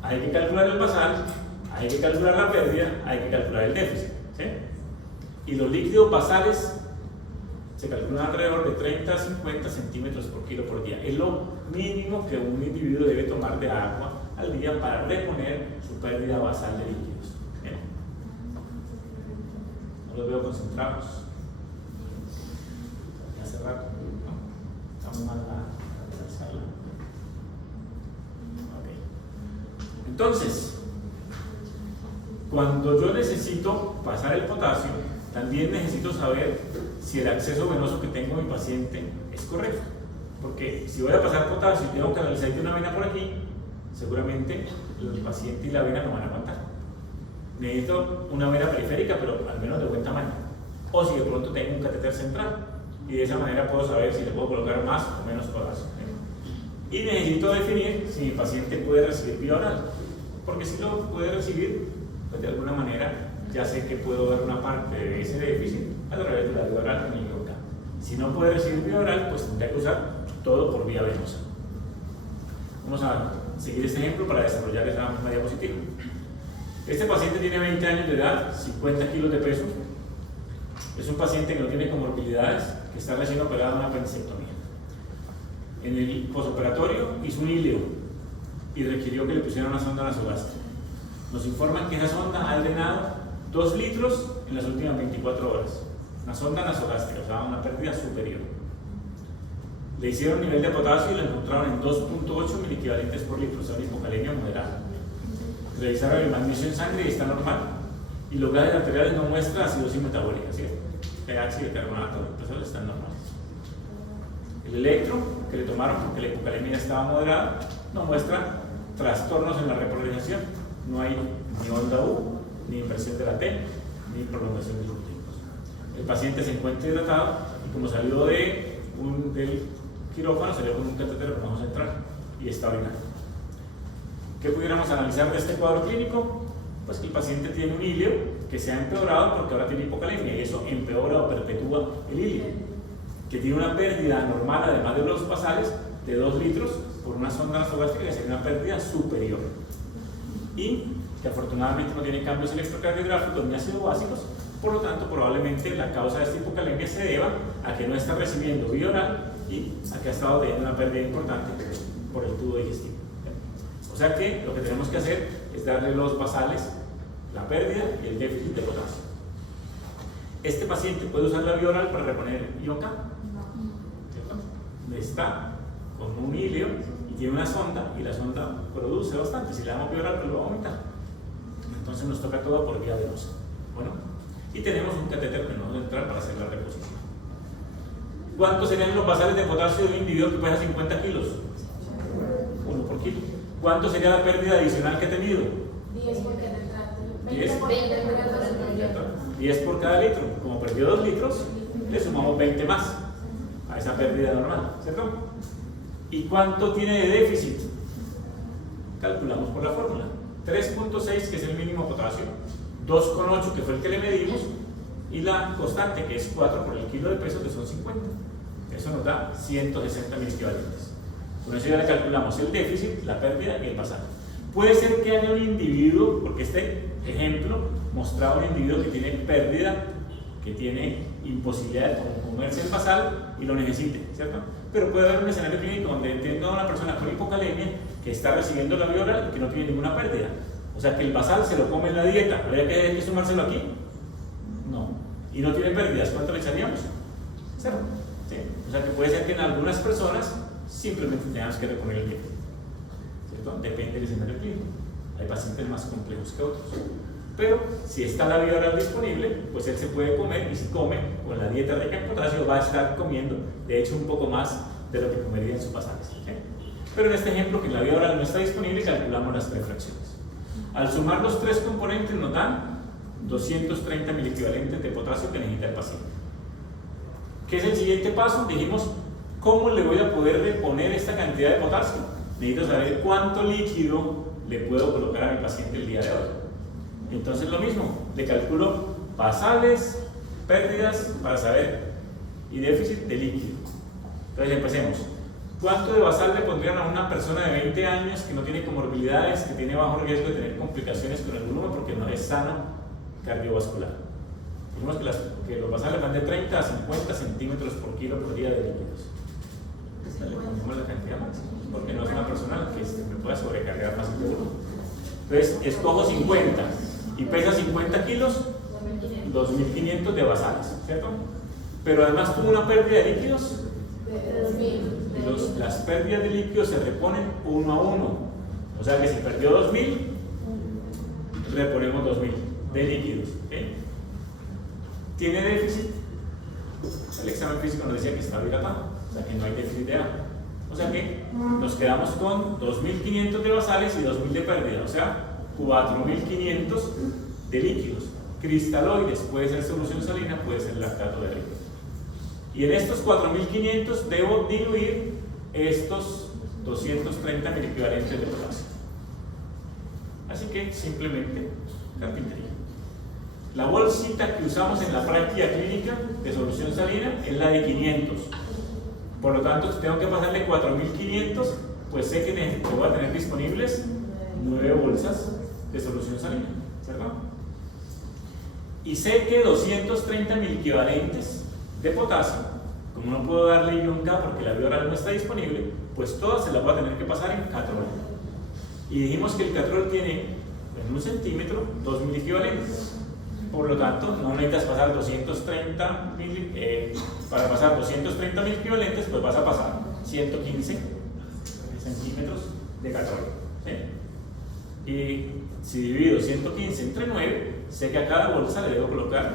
Hay que calcular el basal, hay que calcular la pérdida, hay que calcular el déficit. ¿Sí? Y los líquidos basales se calculan alrededor de 30 a 50 centímetros por kilo por día. Es lo mínimo que un individuo debe tomar de agua al día para reponer su pérdida basal de líquidos. ¿Bien? No los veo concentrados. Hace rato, ¿no? Estamos mal la sala. Ok. Entonces, cuando yo necesito pasar el potasio, también necesito saber si el acceso venoso que tengo en mi paciente es correcto. Porque si voy a pasar potasio y tengo que analizar una vena por aquí, seguramente el paciente y la vena no van a aguantar. Necesito una vena periférica, pero al menos de buen tamaño. O si de pronto tengo un catéter central, y de esa manera puedo saber si le puedo colocar más o menos potasio. Y necesito definir si mi paciente puede recibir vía oral. Porque si lo puede recibir, pues de alguna manera ya sé que puedo dar una parte de ese déficit a través de la vía oral en el biocam. Si no puede recibir vía oral, pues tendré que usar todo por vía venosa. Vamos a seguir este ejemplo para desarrollar esa misma diapositiva. Este paciente tiene 20 años de edad, 50 kilos de peso. Es un paciente que no tiene comorbilidades, que está recién operado de una apendicectomía. En el posoperatorio hizo un ileo y requirió que le pusieran una sonda nasogástrica. Nos informan que esa sonda ha drenado 2 litros en las últimas 24 horas. Una sonda nasogástrica, o sea, una pérdida superior. Le hicieron nivel de potasio y lo encontraron en 2.8 miliequivalentes por litro, o sea, una hipocalemia moderada. Revisaron el magnesio en sangre y está normal. Y los gases arteriales no muestran acidosis metabólica, ¿cierto? pH y bicarbonato, entonces están normales. El electro que le tomaron, porque la hipocalemia ya estaba moderada, no muestra trastornos en la repolarización. No hay ni onda U, ni inversión de la T, ni prolongación de los tiempos. El paciente se encuentra hidratado y como salió del quirófano, salió con un catéter venoso central y está orinando. ¿Qué pudiéramos analizar de este cuadro clínico? Pues que el paciente tiene un ilio que se ha empeorado porque ahora tiene hipocalemia y eso empeora o perpetúa el ilio, que tiene una pérdida normal, además de los basales, de 2 litros por una sonda nasogástrica, que sería una pérdida superior. Y que afortunadamente no tiene cambios electrocardiográficos ni ácidos básicos, por lo tanto probablemente la causa de esta hipocalemia se deba a que no está recibiendo vía oral y a que ha estado teniendo una pérdida importante por el tubo digestivo. O sea que lo que tenemos que hacer es darle los basales, la pérdida y el déficit de potasio. ¿Este paciente puede usar la vía oral para reponer ion K? Está con un hilo y tiene una sonda, y la sonda produce bastante. Si le damos vía oral, pues lo va a aumentar. Entonces nos toca todo por vía venosa. Bueno, y tenemos un catéter venoso central para hacer la reposición. ¿Cuántos serían los basales de potasio de un individuo que pesa 50 kilos? 1 por kilo. ¿Cuánto sería la pérdida adicional que he tenido? 10 porque te trate. 10 por cada litro. Como perdió 2 litros, le sumamos 20 más a esa pérdida normal, ¿cierto? ¿Y cuánto tiene de déficit? Calculamos por la fórmula. 3.6, que es el mínimo potasio, 2,8, que fue el que le medimos, y la constante, que es 4 por el kilo de peso, que son 50. Eso nos da 160 mil equivalentes. Con eso ya le calculamos el déficit, la pérdida y el basal. Puede ser que haya un individuo, porque este ejemplo mostraba un individuo que tiene pérdida, que tiene imposibilidad de comerse el basal y lo necesite, ¿cierto? Pero puede haber un escenario clínico donde tenga una persona con hipocalemia que está recibiendo la vía oral y que no tiene ninguna pérdida. O sea que el basal se lo come en la dieta. ¿Habría que sumárselo aquí? No. ¿Y no tiene pérdidas? ¿Cuánto le echaríamos? 0. ¿Sí? O sea que puede ser que en algunas personas simplemente tengamos que reponer el tiempo, ¿cierto? Depende del escenario clínico. Hay pacientes más complejos que otros. Pero si está la vía oral disponible, pues él se puede comer, y si come con la dieta rica en potasio va a estar comiendo, de hecho, un poco más de lo que comería en sus basales. ¿Sí? Pero en este ejemplo, que la vía oral no está disponible, calculamos las 3 fracciones. Al sumar los 3 componentes nos dan 230 mil equivalentes de potasio que necesita el paciente. ¿Qué es el siguiente paso? Dijimos, ¿cómo le voy a poder reponer esta cantidad de potasio? Necesito saber cuánto líquido le puedo colocar a mi paciente el día de hoy. Entonces lo mismo, le calculo basales, pérdidas para saber, y déficit de líquido. Entonces empecemos. ¿Cuánto de basal le pondrían a una persona de 20 años que no tiene comorbilidades, que tiene bajo riesgo de tener complicaciones con el volumen porque no es sano cardiovascular? Dijimos que los basales van de 30 a 50 centímetros por kilo por día de líquidos. Le ponemos la cantidad máxima, porque no es una persona que me pueda sobrecargar más el volumen. Entonces escojo 50 y pesa 50 kilos, 2.500 de basales, ¿cierto? Pero además tuvo una pérdida de líquidos. Las pérdidas de líquidos se reponen 1 a 1. O sea que si perdió 2.000, reponemos 2.000 de líquidos. ¿Okay? ¿Tiene déficit? El examen físico nos decía que estaba hidratado, o sea que no hay déficit de agua. O sea que nos quedamos con 2.500 de basales y 2.000 de pérdida, o sea 4.500 de líquidos. Cristaloides, puede ser solución salina, puede ser lactato de líquido. Y en estos 4.500 debo diluir estos 230 mil equivalentes de potasio. Así que simplemente carpintería. La bolsita que usamos en la práctica clínica de solución salina es la de 500. Por lo tanto, si tengo que pasarle 4.500, pues sé que voy a tener disponibles 9 bolsas de solución salina, ¿cierto? Y sé que 230 mil equivalentes de potasio, como no puedo darle ion K porque la vía oral no está disponible, pues todas se las voy a tener que pasar en catrol. Y dijimos que el catrol tiene en 1 centímetro 2.000 equivalentes. Por lo tanto, no necesitas pasar 230 mil, para pasar 230 mil equivalentes, pues vas a pasar 115 centímetros de catrol. ¿Sí? Y si divido 115 entre 9, sé que a cada bolsa le debo colocar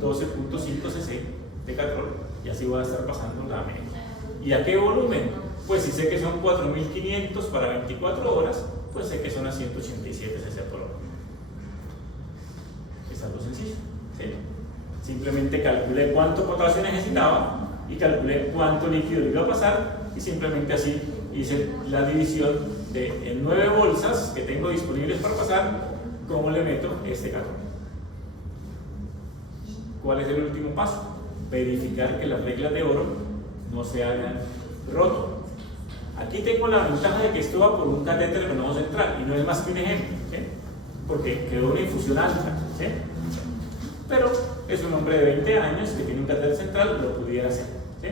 12.5 cc de catrol, y así voy a estar pasando la media. ¿Y a qué volumen? Pues si sé que son 4.500 para 24 horas, pues sé que son a 187 cc por hora. Es algo sencillo. ¿Sí? Simplemente calculé cuánto potasio necesitaba y calculé cuánto líquido le iba a pasar, y simplemente así hice la división de en 9 bolsas que tengo disponibles para pasar, cómo le meto este catrol. ¿Cuál es el último paso? Verificar que las reglas de oro no se hayan roto. Aquí tengo la ventaja de que esto va por un catéter venoso central y no es más que un ejemplo, ¿sí? Porque quedó una infusión alta, ¿sí? Pero es un hombre de 20 años que tiene un catéter central, lo pudiera hacer, ¿sí?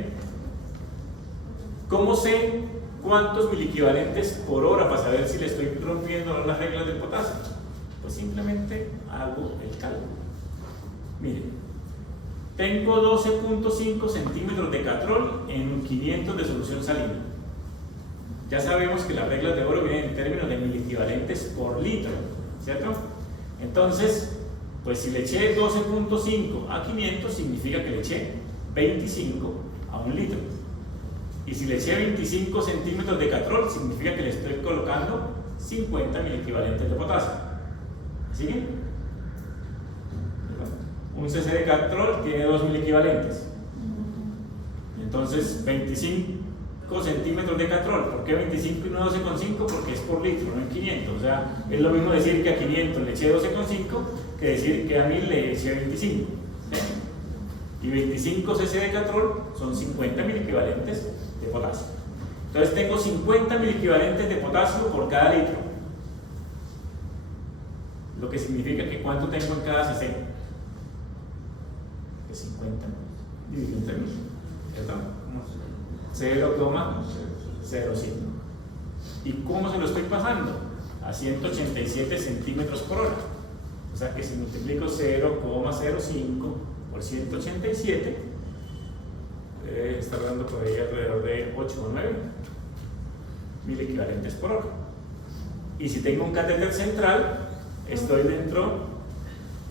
¿Cómo sé cuántos miliequivalentes por hora para saber si le estoy rompiendo las reglas del potasio? Pues simplemente hago el cálculo. Miren, Tengo 12.5 centímetros de catrol en 500 de solución salina. Ya sabemos que las reglas de oro vienen en términos de miliequivalentes por litro, ¿cierto? Entonces, pues si le eché 12.5 a 500, significa que le eché 25 a 1 litro. Y si le eché 25 centímetros de catrol, significa que le estoy colocando 50 miliequivalentes de potasio. ¿Sigue? Un cc de catrol tiene 2 miliequivalentes. Entonces, 25 centímetros de catrol. ¿Por qué 25 y no 12,5? Porque es por litro, no en 500. O sea, es lo mismo decir que a 500 le eché 12,5 que decir que a 1000 le eché 25. ¿Sí? Y 25 cc de catrol son 50 miliequivalentes de potasio. Entonces tengo 50 miliequivalentes de potasio por cada litro. Lo que significa que ¿cuánto tengo en cada cc? Que 50 dividido entre 1000. ¿Cierto? 0,05. ¿Y cómo se lo estoy pasando? A 187 centímetros por hora. O sea que si multiplico 0,05 por 187, está dando por ahí alrededor de 8 o 9 miliequivalentes por hora. Y si tengo un catéter central, estoy dentro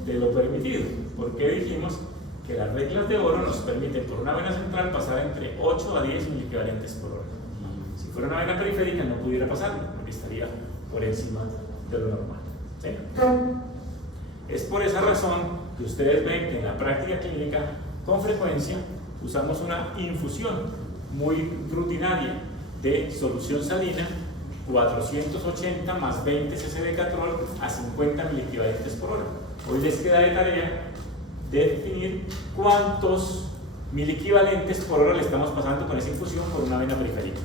de lo permitido, porque dijimos que las reglas de oro nos permiten por una vena central pasar entre 8 a 10 miliequivalentes por hora. Si fuera una vena periférica no pudiera pasarlo, porque estaría por encima de lo normal. ¿Sí? Es por esa razón que ustedes ven que en la práctica clínica con frecuencia usamos una infusión muy rutinaria de solución salina 480 más 20 cc de catrol a 50 miliequivalentes por hora. Hoy les queda de tarea de definir cuántos miliequivalentes por hora le estamos pasando con esa infusión por una vena periférica,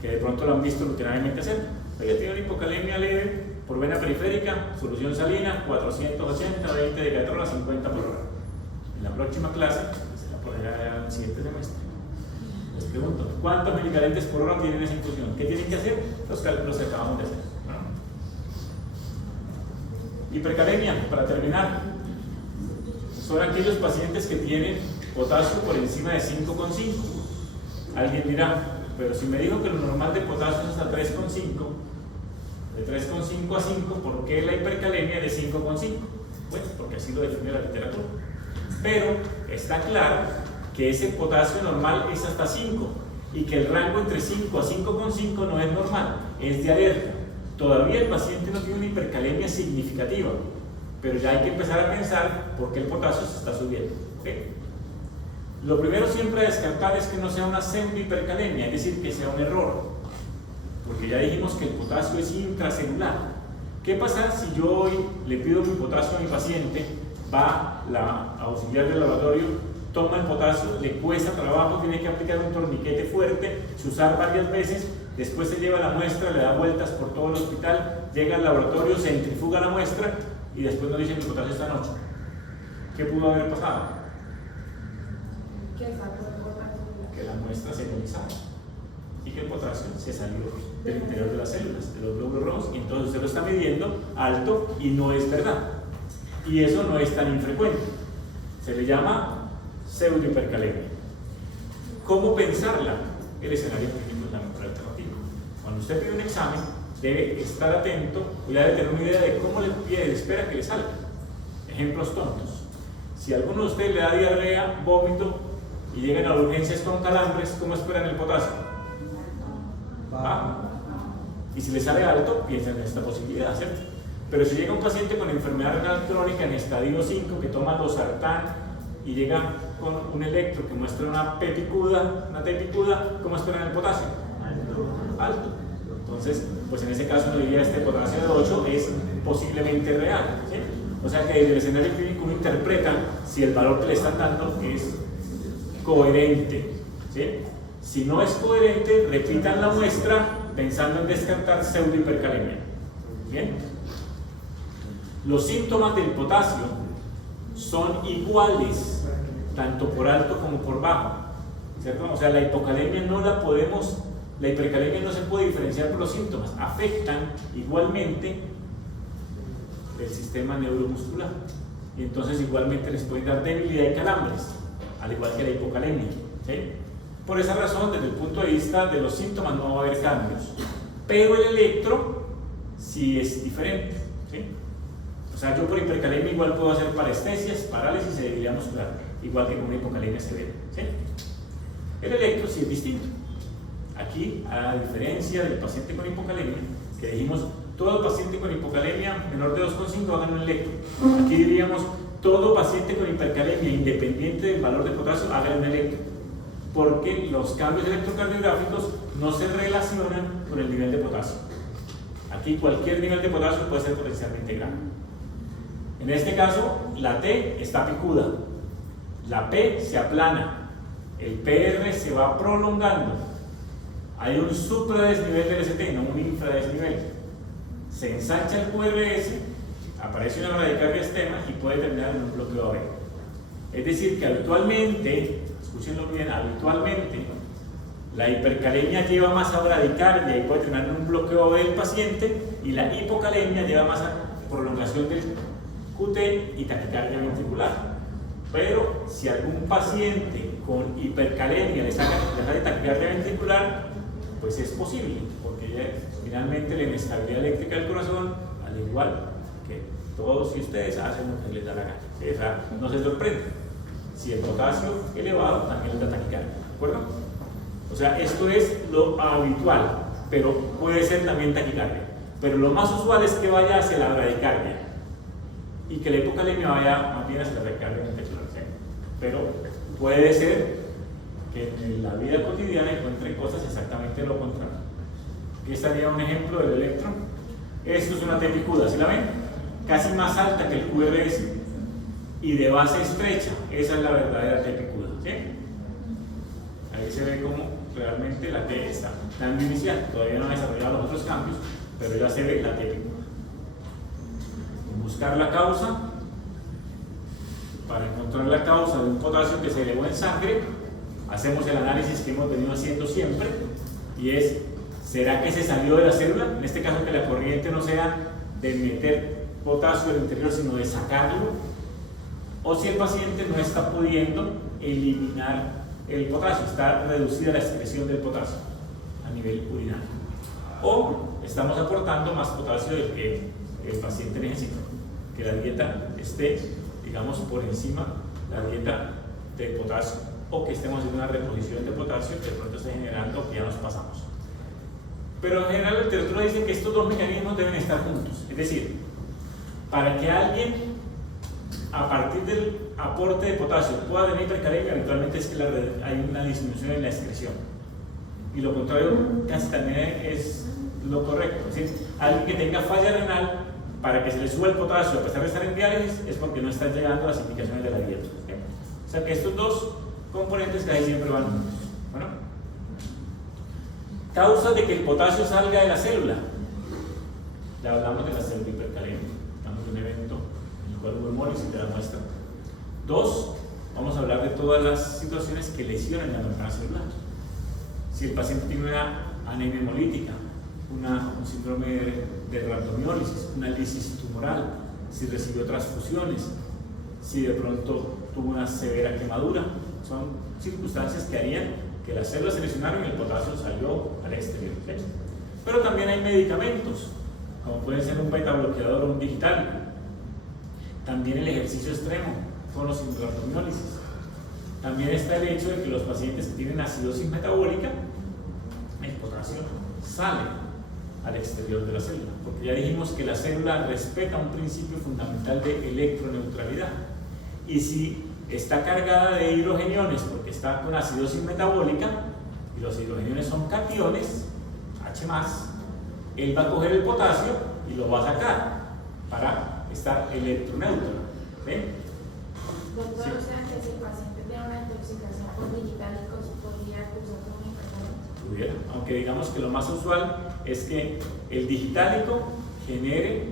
que de pronto lo han visto rutinariamente hacer. Oye, tiene una hipocalemia leve por vena periférica, solución salina 480, 20 de catrol a 50 por hora. En la próxima clase, se la ponerá en el siguiente semestre, les pregunto, ¿cuántos miliequivalentes por hora tienen esa infusión? ¿Qué tienen que hacer? Los cálculos que acabamos de hacer. Hipercalemia, para terminar, son aquellos pacientes que tienen potasio por encima de 5,5. Alguien dirá, pero si me dijo que lo normal de potasio es hasta 3,5, de 3,5 a 5, ¿por qué la hipercalemia de 5,5? Bueno, porque así lo define la literatura. Pero está claro que ese potasio normal es hasta 5 y que el rango entre 5 a 5,5 no es normal, es de alerta. Todavía el paciente no tiene una hipercalemia significativa, pero ya hay que empezar a pensar por qué el potasio se está subiendo. ¿Okay? Lo primero siempre a descartar es que no sea una pseudohipercalemia, es decir, que sea un error, porque ya dijimos que el potasio es intracelular. ¿Qué pasa si yo hoy le pido mi potasio a mi paciente, va la auxiliar del laboratorio, toma el potasio, le cuesta trabajo, tiene que aplicar un torniquete fuerte, usar varias veces, después se lleva la muestra, le da vueltas por todo el hospital, llega al laboratorio, centrifuga la muestra y después nos dice que el potasio está en 8? ¿Qué pudo haber pasado? Que la muestra se ionizaba y que el potasio se salió del interior de las células, de los glóbulos rojos, y entonces usted lo está midiendo alto y no es verdad. Y eso no es tan infrecuente. Se le llama pseudohipercalemia. ¿Cómo pensarla? El escenario clínico es la mejor alternativa. Cuando usted pide un examen, debe estar atento y debe tener una idea de cómo le espera que le salga. Ejemplos tontos. Si a alguno de ustedes le da diarrea, vómito y llegan a urgencias con calambres, ¿cómo esperan el potasio? Bajo. Y si le sale alto, piensen en esta posibilidad, ¿cierto? Pero si llega un paciente con enfermedad renal crónica en estadio 5 que toma losartán y llega con un electro que muestra una T picuda, ¿cómo esperan el potasio? Alto. Entonces, pues en ese caso no diría este potasio de 8 es posiblemente real, ¿sí? O sea que desde el escenario clínico uno interpreta si el valor que le están dando es coherente, ¿sí? Si no es coherente, repitan la muestra pensando en descartar pseudohipercalemia. ¿Bien? Los síntomas del potasio son iguales, tanto por alto como por bajo, ¿cierto? O sea, la hipocalemia no la podemos, la hipercalemia no se puede diferenciar por los síntomas, afectan igualmente el sistema neuromuscular. y entonces igualmente les pueden dar debilidad y calambres, al igual que la hipocalemia, ¿sí? Por esa razón, desde el punto de vista de los síntomas no va a haber cambios, pero el electro sí es diferente, ¿sí? O sea, yo por hipercalemia igual puedo hacer parestesias, parálisis y debilidad muscular, igual que con una hipocalemia severa, ¿sí? El electro sí es distinto. Aquí, a diferencia del paciente con hipocalemia, que dijimos, todo paciente con hipocalemia menor de 2,5 hagan un electro. Aquí diríamos, todo paciente con hipercalemia, independiente del valor de potasio, hagan un electro. Porque los cambios electrocardiográficos no se relacionan con el nivel de potasio. Aquí cualquier nivel de potasio puede ser potencialmente grave. En este caso, la T está picuda, la P se aplana, el PR se va prolongando. Hay un supradesnivel del ST, no un infradesnivel. Se ensancha el QRS, aparece una bradicardia externa y puede terminar en un bloqueo AB. Es decir, que habitualmente, escúchenlo bien, habitualmente la hipercalemia lleva más a bradicardia y puede terminar en un bloqueo AB del paciente, y la hipocalemia lleva más a prolongación del QT y taquicardia ventricular. Pero si algún paciente con hipercalemia le saca de taquicardia ventricular, pues es posible, porque finalmente la inestabilidad eléctrica del corazón, al igual que todos ustedes, hacen lo que les da la gana. ¿Sí? O sea, no se sorprende. Si el potasio elevado también les da taquicardia, ¿de acuerdo? O sea, esto es lo habitual, pero puede ser también taquicardia. Pero lo más usual es que vaya hacia la bradicardia y que la hipocalemia vaya más bien hacia la bradicardia ventricular. ¿Sí? Pero puede ser que en la vida cotidiana encuentren cosas exactamente lo contrario. Aquí estaría un ejemplo del electro. Esto es una T picuda, ¿sí la ven? Casi más alta que el QRS y de base estrecha. Esa es la verdadera T picuda, ¿sí? Ahí se ve cómo realmente la T está tan inicial. Todavía no ha desarrollado los otros cambios, pero ya se ve la T picuda. Buscar la causa. Para encontrar la causa de un potasio que se elevó en sangre, hacemos el análisis que hemos venido haciendo siempre, y es, ¿será que se salió de la célula? En este caso, que la corriente no sea de meter potasio al interior, sino de sacarlo, o si el paciente no está pudiendo eliminar el potasio, está reducida la excreción del potasio a nivel urinario, o estamos aportando más potasio del que el paciente necesita, que la dieta esté, digamos, por encima la dieta de potasio, o que estemos haciendo una reposición de potasio que de pronto esté generando que ya nos pasamos. Pero en general la literatura dice que estos dos mecanismos deben estar juntos. Es decir, para que alguien a partir del aporte de potasio pueda tener hipercalemia, eventualmente es que hay una disminución en la excreción. Y lo contrario casi también es lo correcto. Es decir, alguien que tenga falla renal, para que se le suba el potasio a pesar de estar en diálisis, es porque no están llegando las indicaciones de la dieta. ¿Sí? O sea que estos dos componentes casi siempre van juntos. Bueno, causas de que el potasio salga de la célula. Ya hablamos de la célula hipercalemia, hablamos de un evento en el cual hubo hemólisis de la muestra. 2, vamos a hablar de todas las situaciones que lesionan la membrana celular. Si el paciente tiene una anemia hemolítica, un síndrome de rhabdomiólisis, una lisis tumoral, si recibió transfusiones, si de pronto tuvo una severa quemadura, son circunstancias que harían que las células se lesionaron y el potasio salió al exterior. ¿Sí? Pero también hay medicamentos, como pueden ser un beta bloqueador o un digitálico. También el ejercicio extremo con los rhabdomiólisis. También está el hecho de que los pacientes que tienen acidosis metabólica, el potasio sale al exterior de la célula, porque ya dijimos que la célula respeta un principio fundamental de electroneutralidad, y si está cargada de hidrogeniones porque está con acidosis metabólica, y los hidrogeniones son cationes, H+, él va a coger el potasio y lo va a sacar para estar electroneutro. ¿Sí? Doctor, o sea que si el paciente tiene una intoxicación por digitálicos, ¿podría cursar con hipercalemia? Pudiera, aunque digamos que lo más usual es que el digitálico genere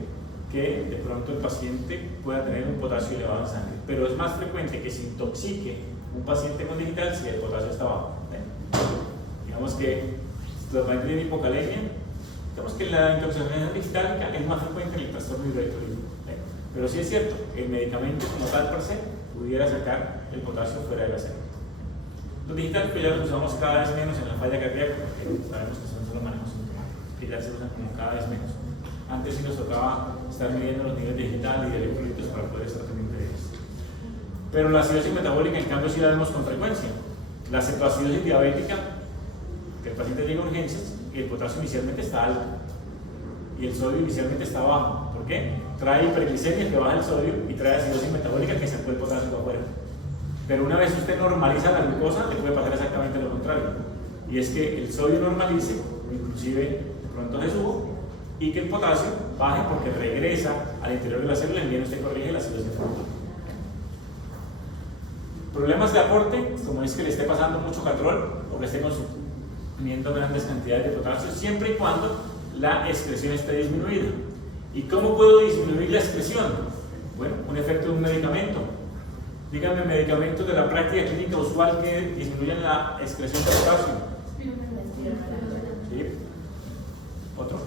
que de pronto el paciente pueda tener un potasio elevado en sangre, pero es más frecuente que se intoxique un paciente con digital si el potasio está bajo. Digamos que los pacientes tienen hipocalemia, digamos que la intoxicación digitálica es más frecuente en el trastorno hidroelectrolítico. Pero sí es cierto, el medicamento como tal per se pudiera sacar el potasio fuera de la célula. Los digitales pues ya los usamos cada vez menos en la falla cardíaca, porque sabemos que son solo manejos sintomáticos, que ya se usan como cada vez menos. Antes sí nos tocaba estar midiendo los niveles digitales y de electrolitos para poder estar pendiente de ellos. Pero la acidosis metabólica en cambio sí la vemos con frecuencia. La cetoacidosis diabética, que el paciente llega a urgencias y el potasio inicialmente está alto y el sodio inicialmente está bajo. ¿Por qué? Trae hiperglicemia que baja el sodio y trae acidosis metabólica que sacó el potasio para afuera. Pero una vez usted normaliza la glucosa, le puede pasar exactamente lo contrario. Y es que el sodio normalice, o inclusive de pronto se suba, y que el potasio baje porque regresa al interior de la célula y bien usted corrige la acidosis metabólica. Problemas de aporte, como es que le esté pasando mucho catrol o que esté consumiendo grandes cantidades de potasio, siempre y cuando la excreción esté disminuida. ¿Y cómo puedo disminuir la excreción? Bueno, un efecto de un medicamento. Díganme medicamentos de la práctica clínica usual que disminuyen la excreción de potasio. ¿Sí? ¿Otro?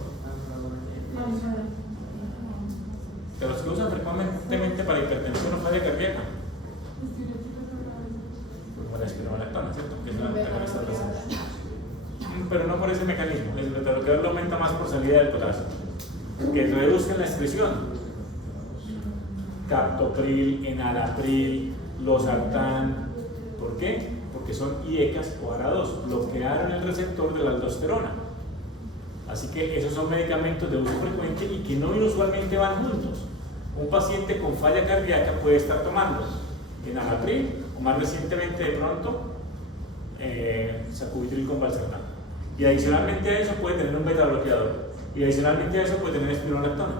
De los que usan frecuentemente para hipertensión o falla cardíaca. Como la espironolactona, ¿cierto? Que es una antagonista de la célula. Pero no por ese mecanismo. El beta-bloqueador lo aumenta más por salida del potasio. Que reduzcan la excreción. Captopril, enalapril, losartán. ¿Por qué? Porque son IECAs o ARA2. Bloquearon el receptor de la aldosterona. Así que esos son medicamentos de uso frecuente y que no inusualmente van juntos. Un paciente con falla cardíaca puede estar tomando enalapril o más recientemente de pronto sacubitril con valsartán. Y adicionalmente a eso puede tener un beta bloqueador. Y adicionalmente a eso puede tener espironolactona.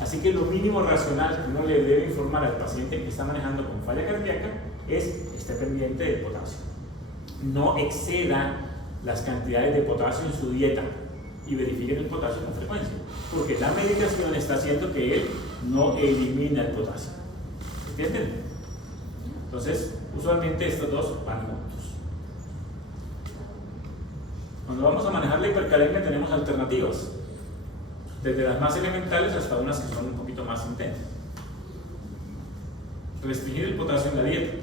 Así que lo mínimo racional que uno le debe informar al paciente que está manejando con falla cardíaca es que esté pendiente del potasio. No exceda las cantidades de potasio en su dieta y verifiquen el potasio con frecuencia, porque la medicación está haciendo que él no elimina el potasio. ¿Entienden? Entonces, usualmente estos dos van juntos. Cuando vamos a manejar la hipercalemia tenemos alternativas, desde las más elementales hasta unas que son un poquito más intensas. Restringir el potasio en la dieta,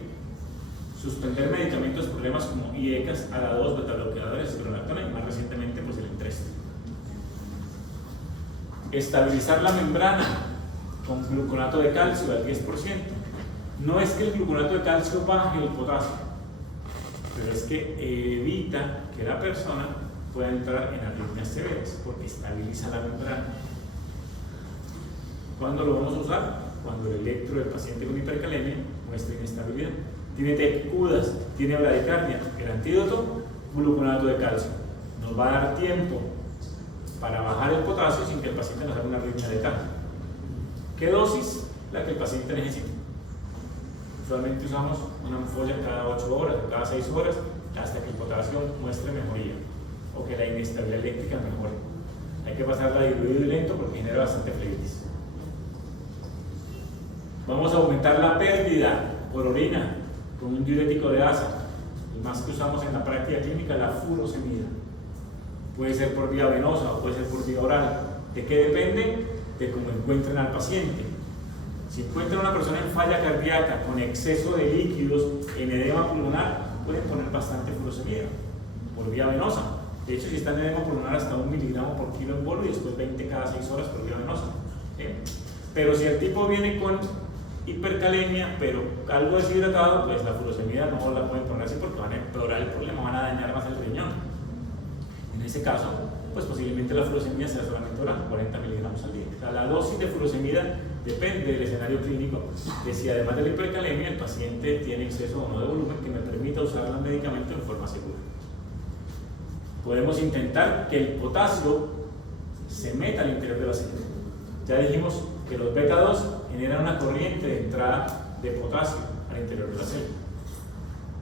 suspender medicamentos por problemas como IECAs, ARA2, beta-bloqueadores, espironolactona y más recientemente pues el Entresto. Estabilizar la membrana con gluconato de calcio al 10%. No es que el gluconato de calcio baje el potasio, pero es que evita que la persona pueda entrar en arritmias severas porque estabiliza la membrana. ¿Cuándo lo vamos a usar? Cuando el electro del paciente con hipercalemia muestra inestabilidad. Tiene taquicardias, tiene bradicardia. El antídoto, gluconato de calcio. Nos va a dar tiempo para bajar el potasio sin que el paciente nos haga una arritmia letal. ¿Qué dosis? La que el paciente necesita. Usualmente usamos una ampolla cada 8 horas o cada 6 horas hasta que el potasio muestre mejoría o que la inestabilidad eléctrica mejore. Hay que pasarla diluido y lento porque genera bastante flebitis. Vamos a aumentar la pérdida por orina con un diurético de asa. El más que usamos en la práctica clínica, la furosemida. Puede ser por vía venosa o puede ser por vía oral. ¿De qué depende? De cómo encuentren al paciente. Si encuentran a una persona en falla cardíaca con exceso de líquidos en edema pulmonar, pueden poner bastante furosemida por vía venosa. De hecho, si está en edema pulmonar, hasta 1 miligramo por kilo en bolo y después 20 cada 6 horas por vía venosa. Pero si el tipo viene con hipercalemia, pero algo deshidratado, pues la furosemida no la pueden poner así porque van a empeorar el problema, van a dañar más el riñón. En ese caso, pues posiblemente la furosemida será solamente oral, 40 miligramos al día. O sea, la dosis de furosemida depende del escenario clínico, de si además de la hipercalemia el paciente tiene exceso o no de volumen que me permita usar el medicamento en forma segura. Podemos intentar que el potasio se meta al interior de la célula. Ya dijimos que los beta-2 generan una corriente de entrada de potasio al interior de la célula.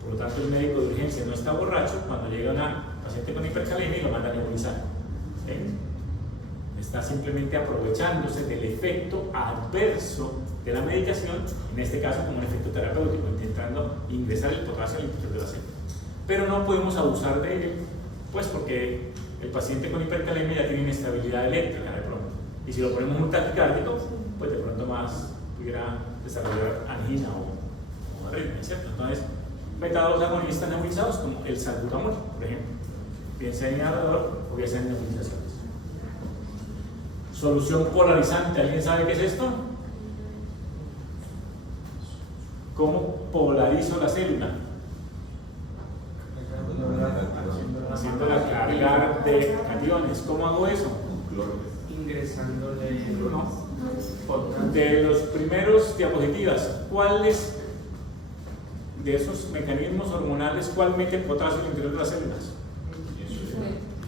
Por lo tanto, el médico de urgencia no está borracho cuando llega una paciente con hipercalemia y lo manda a nebulizar. Está simplemente aprovechándose del efecto adverso de la medicación, en este caso como un efecto terapéutico, intentando ingresar el potasio al interior de la célula. Pero no podemos abusar de él, pues porque el paciente con hipercalemia ya tiene inestabilidad eléctrica de pronto. Y si lo ponemos un taquicárdico, pues de pronto más pudiera desarrollar angina o arritmia, ¿cierto? Entonces, beta-2 agonistas nebulizados como el salbutamol, por ejemplo, bien sea inhalador o bien sea en nebulizaciones. Solución polarizante, ¿alguien sabe qué es esto? ¿Cómo polarizo la célula? Haciéndola cargar de cationes. ¿Cómo hago eso? Ingresándole de los primeros diapositivas, ¿cuáles de esos mecanismos hormonales, cuál mete el potasio en el interior de las células?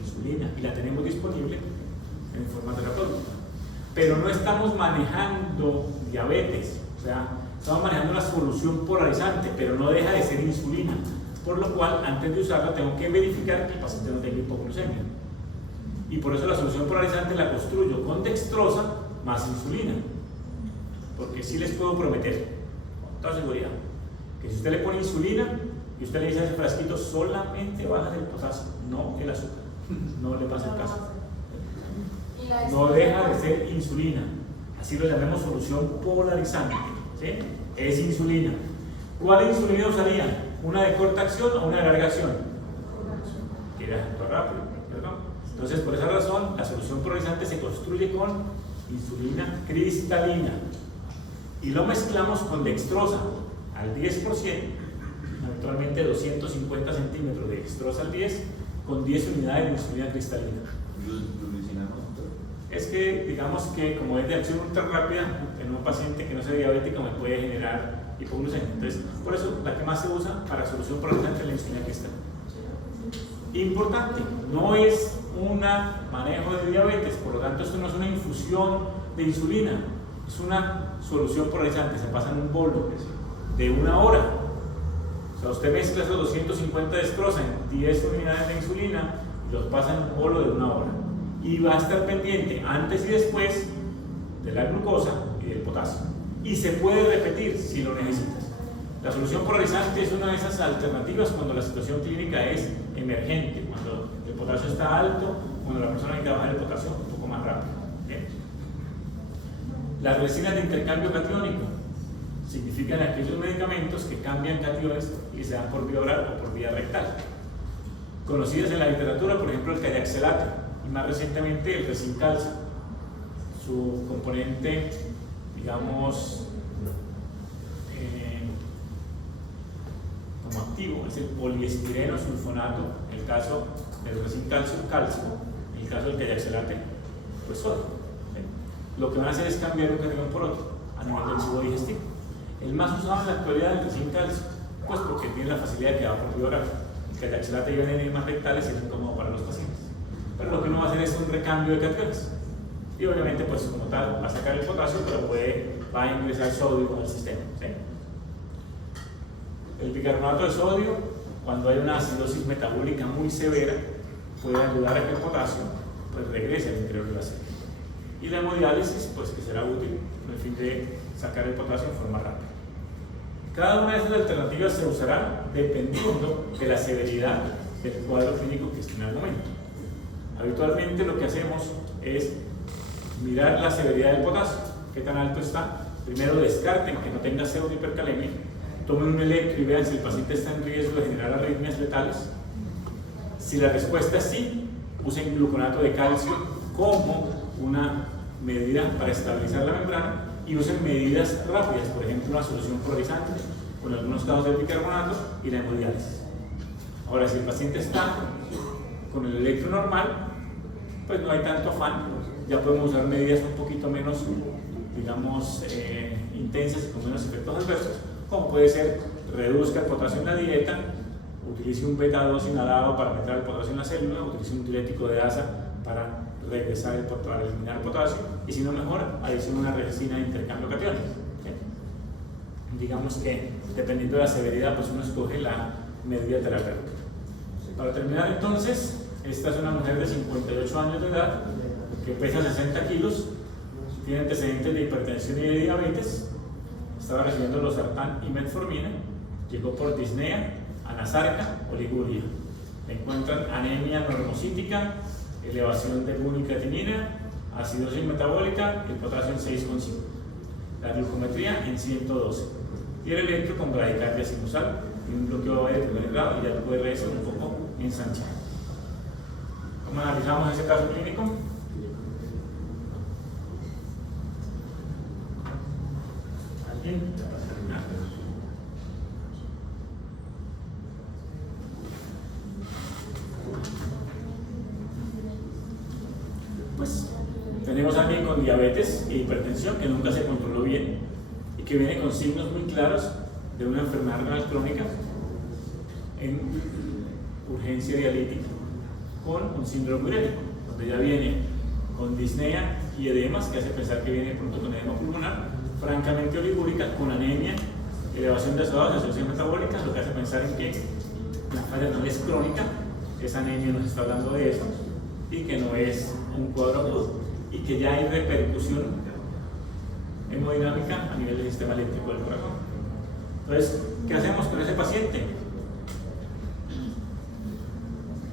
Insulina, y la tenemos disponible en forma terapéutica. Pero no estamos manejando diabetes, o sea, estamos manejando una solución polarizante, pero no deja de ser insulina, por lo cual antes de usarla tengo que verificar que el paciente no tenga hipoglucemia. Y por eso la solución polarizante la construyo con dextrosa más insulina, porque sí les puedo prometer, con toda seguridad, que si usted le pone insulina y usted le dice a ese frasquito solamente baja el potasio, no el azúcar, no le pasa el caso. No deja de ser insulina, así lo llamamos solución polarizante, ¿sí? Es insulina. ¿Cuál insulina usaría? ¿Una de corta acción o una de larga acción? Que era actuar rápido, ¿verdad? Entonces, por esa razón, la solución polarizante se construye con insulina cristalina y lo mezclamos con dextrosa al 10%, habitualmente 250 centímetros de dextrosa al 10, con 10 unidades de insulina cristalina. Es que, digamos que como es de acción ultra rápida, en un paciente que no sea diabético me puede generar hipoglucemia. Entonces, por eso la que más se usa para solución polarizante es la insulina cristalina. Importante, no es un manejo de diabetes, por lo tanto esto no es una infusión de insulina, es una solución polarizante, se pasa en un bolo de 1 hora. O sea, usted mezcla esos 250 de dextrosa en 10 unidades de insulina y los pasa en un bolo de 1 hora. Y va a estar pendiente antes y después de la glucosa y del potasio. Y se puede repetir si lo necesitas. La solución polarizante es una de esas alternativas cuando la situación clínica es emergente, cuando el potasio está alto, cuando la persona necesita bajar el potasio un poco más rápido. ¿Bien? Las resinas de intercambio catiónico significan aquellos medicamentos que cambian cationes y se dan por vía oral o por vía rectal. Conocidas en la literatura, por ejemplo, el cardaxelato y más recientemente el resincalcio. Su componente, digamos, como activo es el poliestireno sulfonato, en el caso del resincalcio, calcio, en el caso del cardaxelato, pues sodio. Lo que van a hacer es cambiar un catión por otro a nivel del tubo digestivo. El más usado en la actualidad es el resincalcio, pues porque tiene la facilidad de que va por vía oral. El cardaxelato y en enemas rectales es incómodo para los pacientes. Pero lo que uno va a hacer es un recambio de cationes. Y obviamente, pues como tal, va a sacar el potasio, pero va a ingresar sodio al sistema. ¿Sí? El bicarbonato de sodio, cuando hay una acidosis metabólica muy severa, puede ayudar a que el potasio pues, regrese al interior de la célula. Y la hemodiálisis, pues que será útil con el fin de sacar el potasio en forma rápida. Cada una de esas alternativas se usará dependiendo de la severidad del cuadro clínico que esté en el momento. Habitualmente lo que hacemos es mirar la severidad del potasio, qué tan alto está. Primero descarten que no tenga pseudohipercalemia, tomen un electro y vean si el paciente está en riesgo de generar arritmias letales. Si la respuesta es sí, usen gluconato de calcio como una medida para estabilizar la membrana y usen medidas rápidas, por ejemplo una solución polarizante con algunos casos de bicarbonato y la hemodiálisis. Ahora, si el paciente está con el electro normal, pues no hay tanto afán, ya podemos usar medidas un poquito menos, digamos, intensas y con menos efectos adversos, como puede ser reduzca el potasio en la dieta, utilice un beta-2 inhalado para meter el potasio en la célula, utilice un diurético de asa para regresar para eliminar el potasio, y si no mejora, adicione una resina de intercambio cationes. ¿Sí? Digamos que dependiendo de la severidad, pues uno escoge la medida terapéutica. Para terminar entonces, esta es una mujer de 58 años de edad que pesa 60 kilos, tiene antecedentes de hipertensión y de diabetes, estaba recibiendo losartán y metformina, llegó por disnea, anasarca, oliguria. Le encuentran anemia normocítica, elevación de bumicatinina, acidosis metabólica y el potasio en 6,5. la glucometría en 112. Y el electro con bradicardia sinusal y un bloqueo de primer grado, y ya el QRS un poco ensanchado. ¿Cómo analizamos ese caso clínico? ¿Alguien? Pues tenemos a alguien con diabetes e hipertensión que nunca se controló bien y que viene con signos muy claros de una enfermedad renal crónica en urgencia dialítica con un síndrome urétrico, donde ya viene con disnea y edemas, que hace pensar que viene pronto con edema pulmonar, francamente oligúrica, con anemia, elevación de ácidos, asociación metabólica, lo que hace pensar en que la falla renal es crónica, esa anemia nos está hablando de eso, y que no es un cuadro agudo, y que ya hay repercusión hemodinámica a nivel del sistema eléctrico del corazón. Entonces, ¿qué hacemos con ese paciente?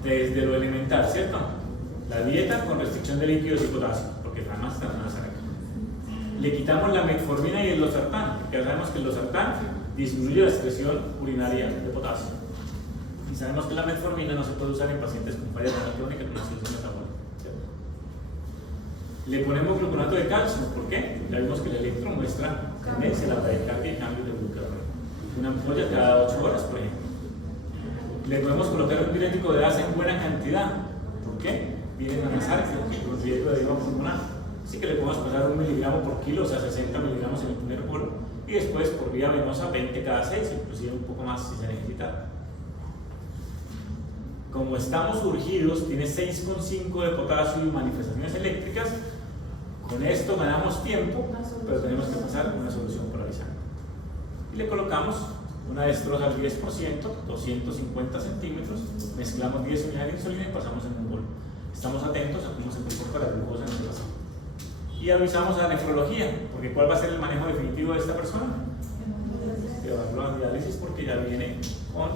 Desde lo elemental, ¿cierto? La dieta con restricción de líquidos y potasio, porque además está nada cerca. Le quitamos la metformina y el losartán, porque sabemos que el losartán disminuye la excreción urinaria de potasio. Y sabemos que la metformina no se puede usar en pacientes con falla renal crónica con asociación metabólica, ¿cierto? Le ponemos gluconato de calcio, ¿por qué? Ya vimos que el electro muestra tendencia a la bradicardia y cambio de glucagón. Una ampolla cada 8 horas, por ejemplo. Le podemos colocar un diurético de asa en buena cantidad. ¿Por qué? Vienen a amasar con riesgo de edema pulmonar. Así que le podemos pasar 1 miligramo por kilo, o sea 60 miligramos en el primer bolo, y después por vía venosa 20 cada 6, inclusive un poco más si se necesita. Como estamos urgidos, tiene 6,5 de potasio y manifestaciones eléctricas. Con esto ganamos tiempo, pero tenemos que pasar una solución polarizante. Y le colocamos una destroza al 10%, 250 centímetros, mezclamos 10 unidades de insulina y pasamos en un bolo. Estamos atentos a cómo se comporta la glucosa en el paciente. Y avisamos a la nefrología, porque ¿cuál va a ser el manejo definitivo de esta persona? Llevarlo a diálisis porque ya viene con,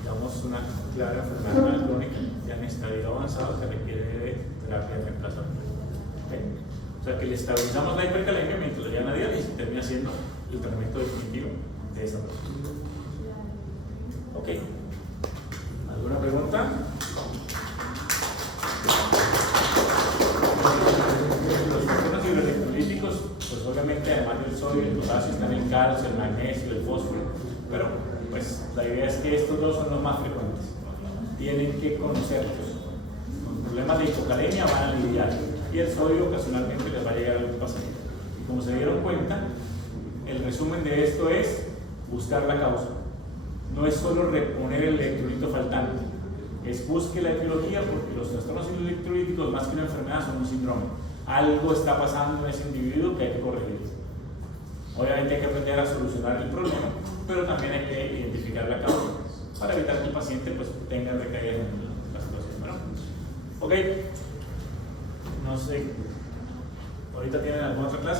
digamos, una clara enfermedad crónica, ya en estadio avanzado que requiere de terapia de reemplazamiento. ¿Okay? O sea que le estabilizamos la hipercalemia mientras lo llevan a diálisis y termina siendo el tratamiento definitivo de esa persona. Ok. ¿Alguna pregunta? Los sistemas hidroelectrolíticos, pues obviamente además del sodio y el potasio están el calcio, el magnesio, el fósforo, pero pues la idea es que estos dos son los más frecuentes. Tienen que conocerlos. Con problemas de hipocalemia van a lidiar y el sodio ocasionalmente les va a llegar a algún paciente. Y como se dieron cuenta, el resumen de esto es buscar la causa. No es solo reponer el electrolito faltante, es busque la etiología, porque los trastornos electrolíticos, más que una enfermedad, son un síndrome. Algo está pasando en ese individuo que hay que corregir. Obviamente hay que aprender a solucionar el problema, pero también hay que identificar la causa para evitar que el paciente pues, tenga recaídas en la situación. Bueno, ok, no sé, ¿ahorita tienen alguna otra clase?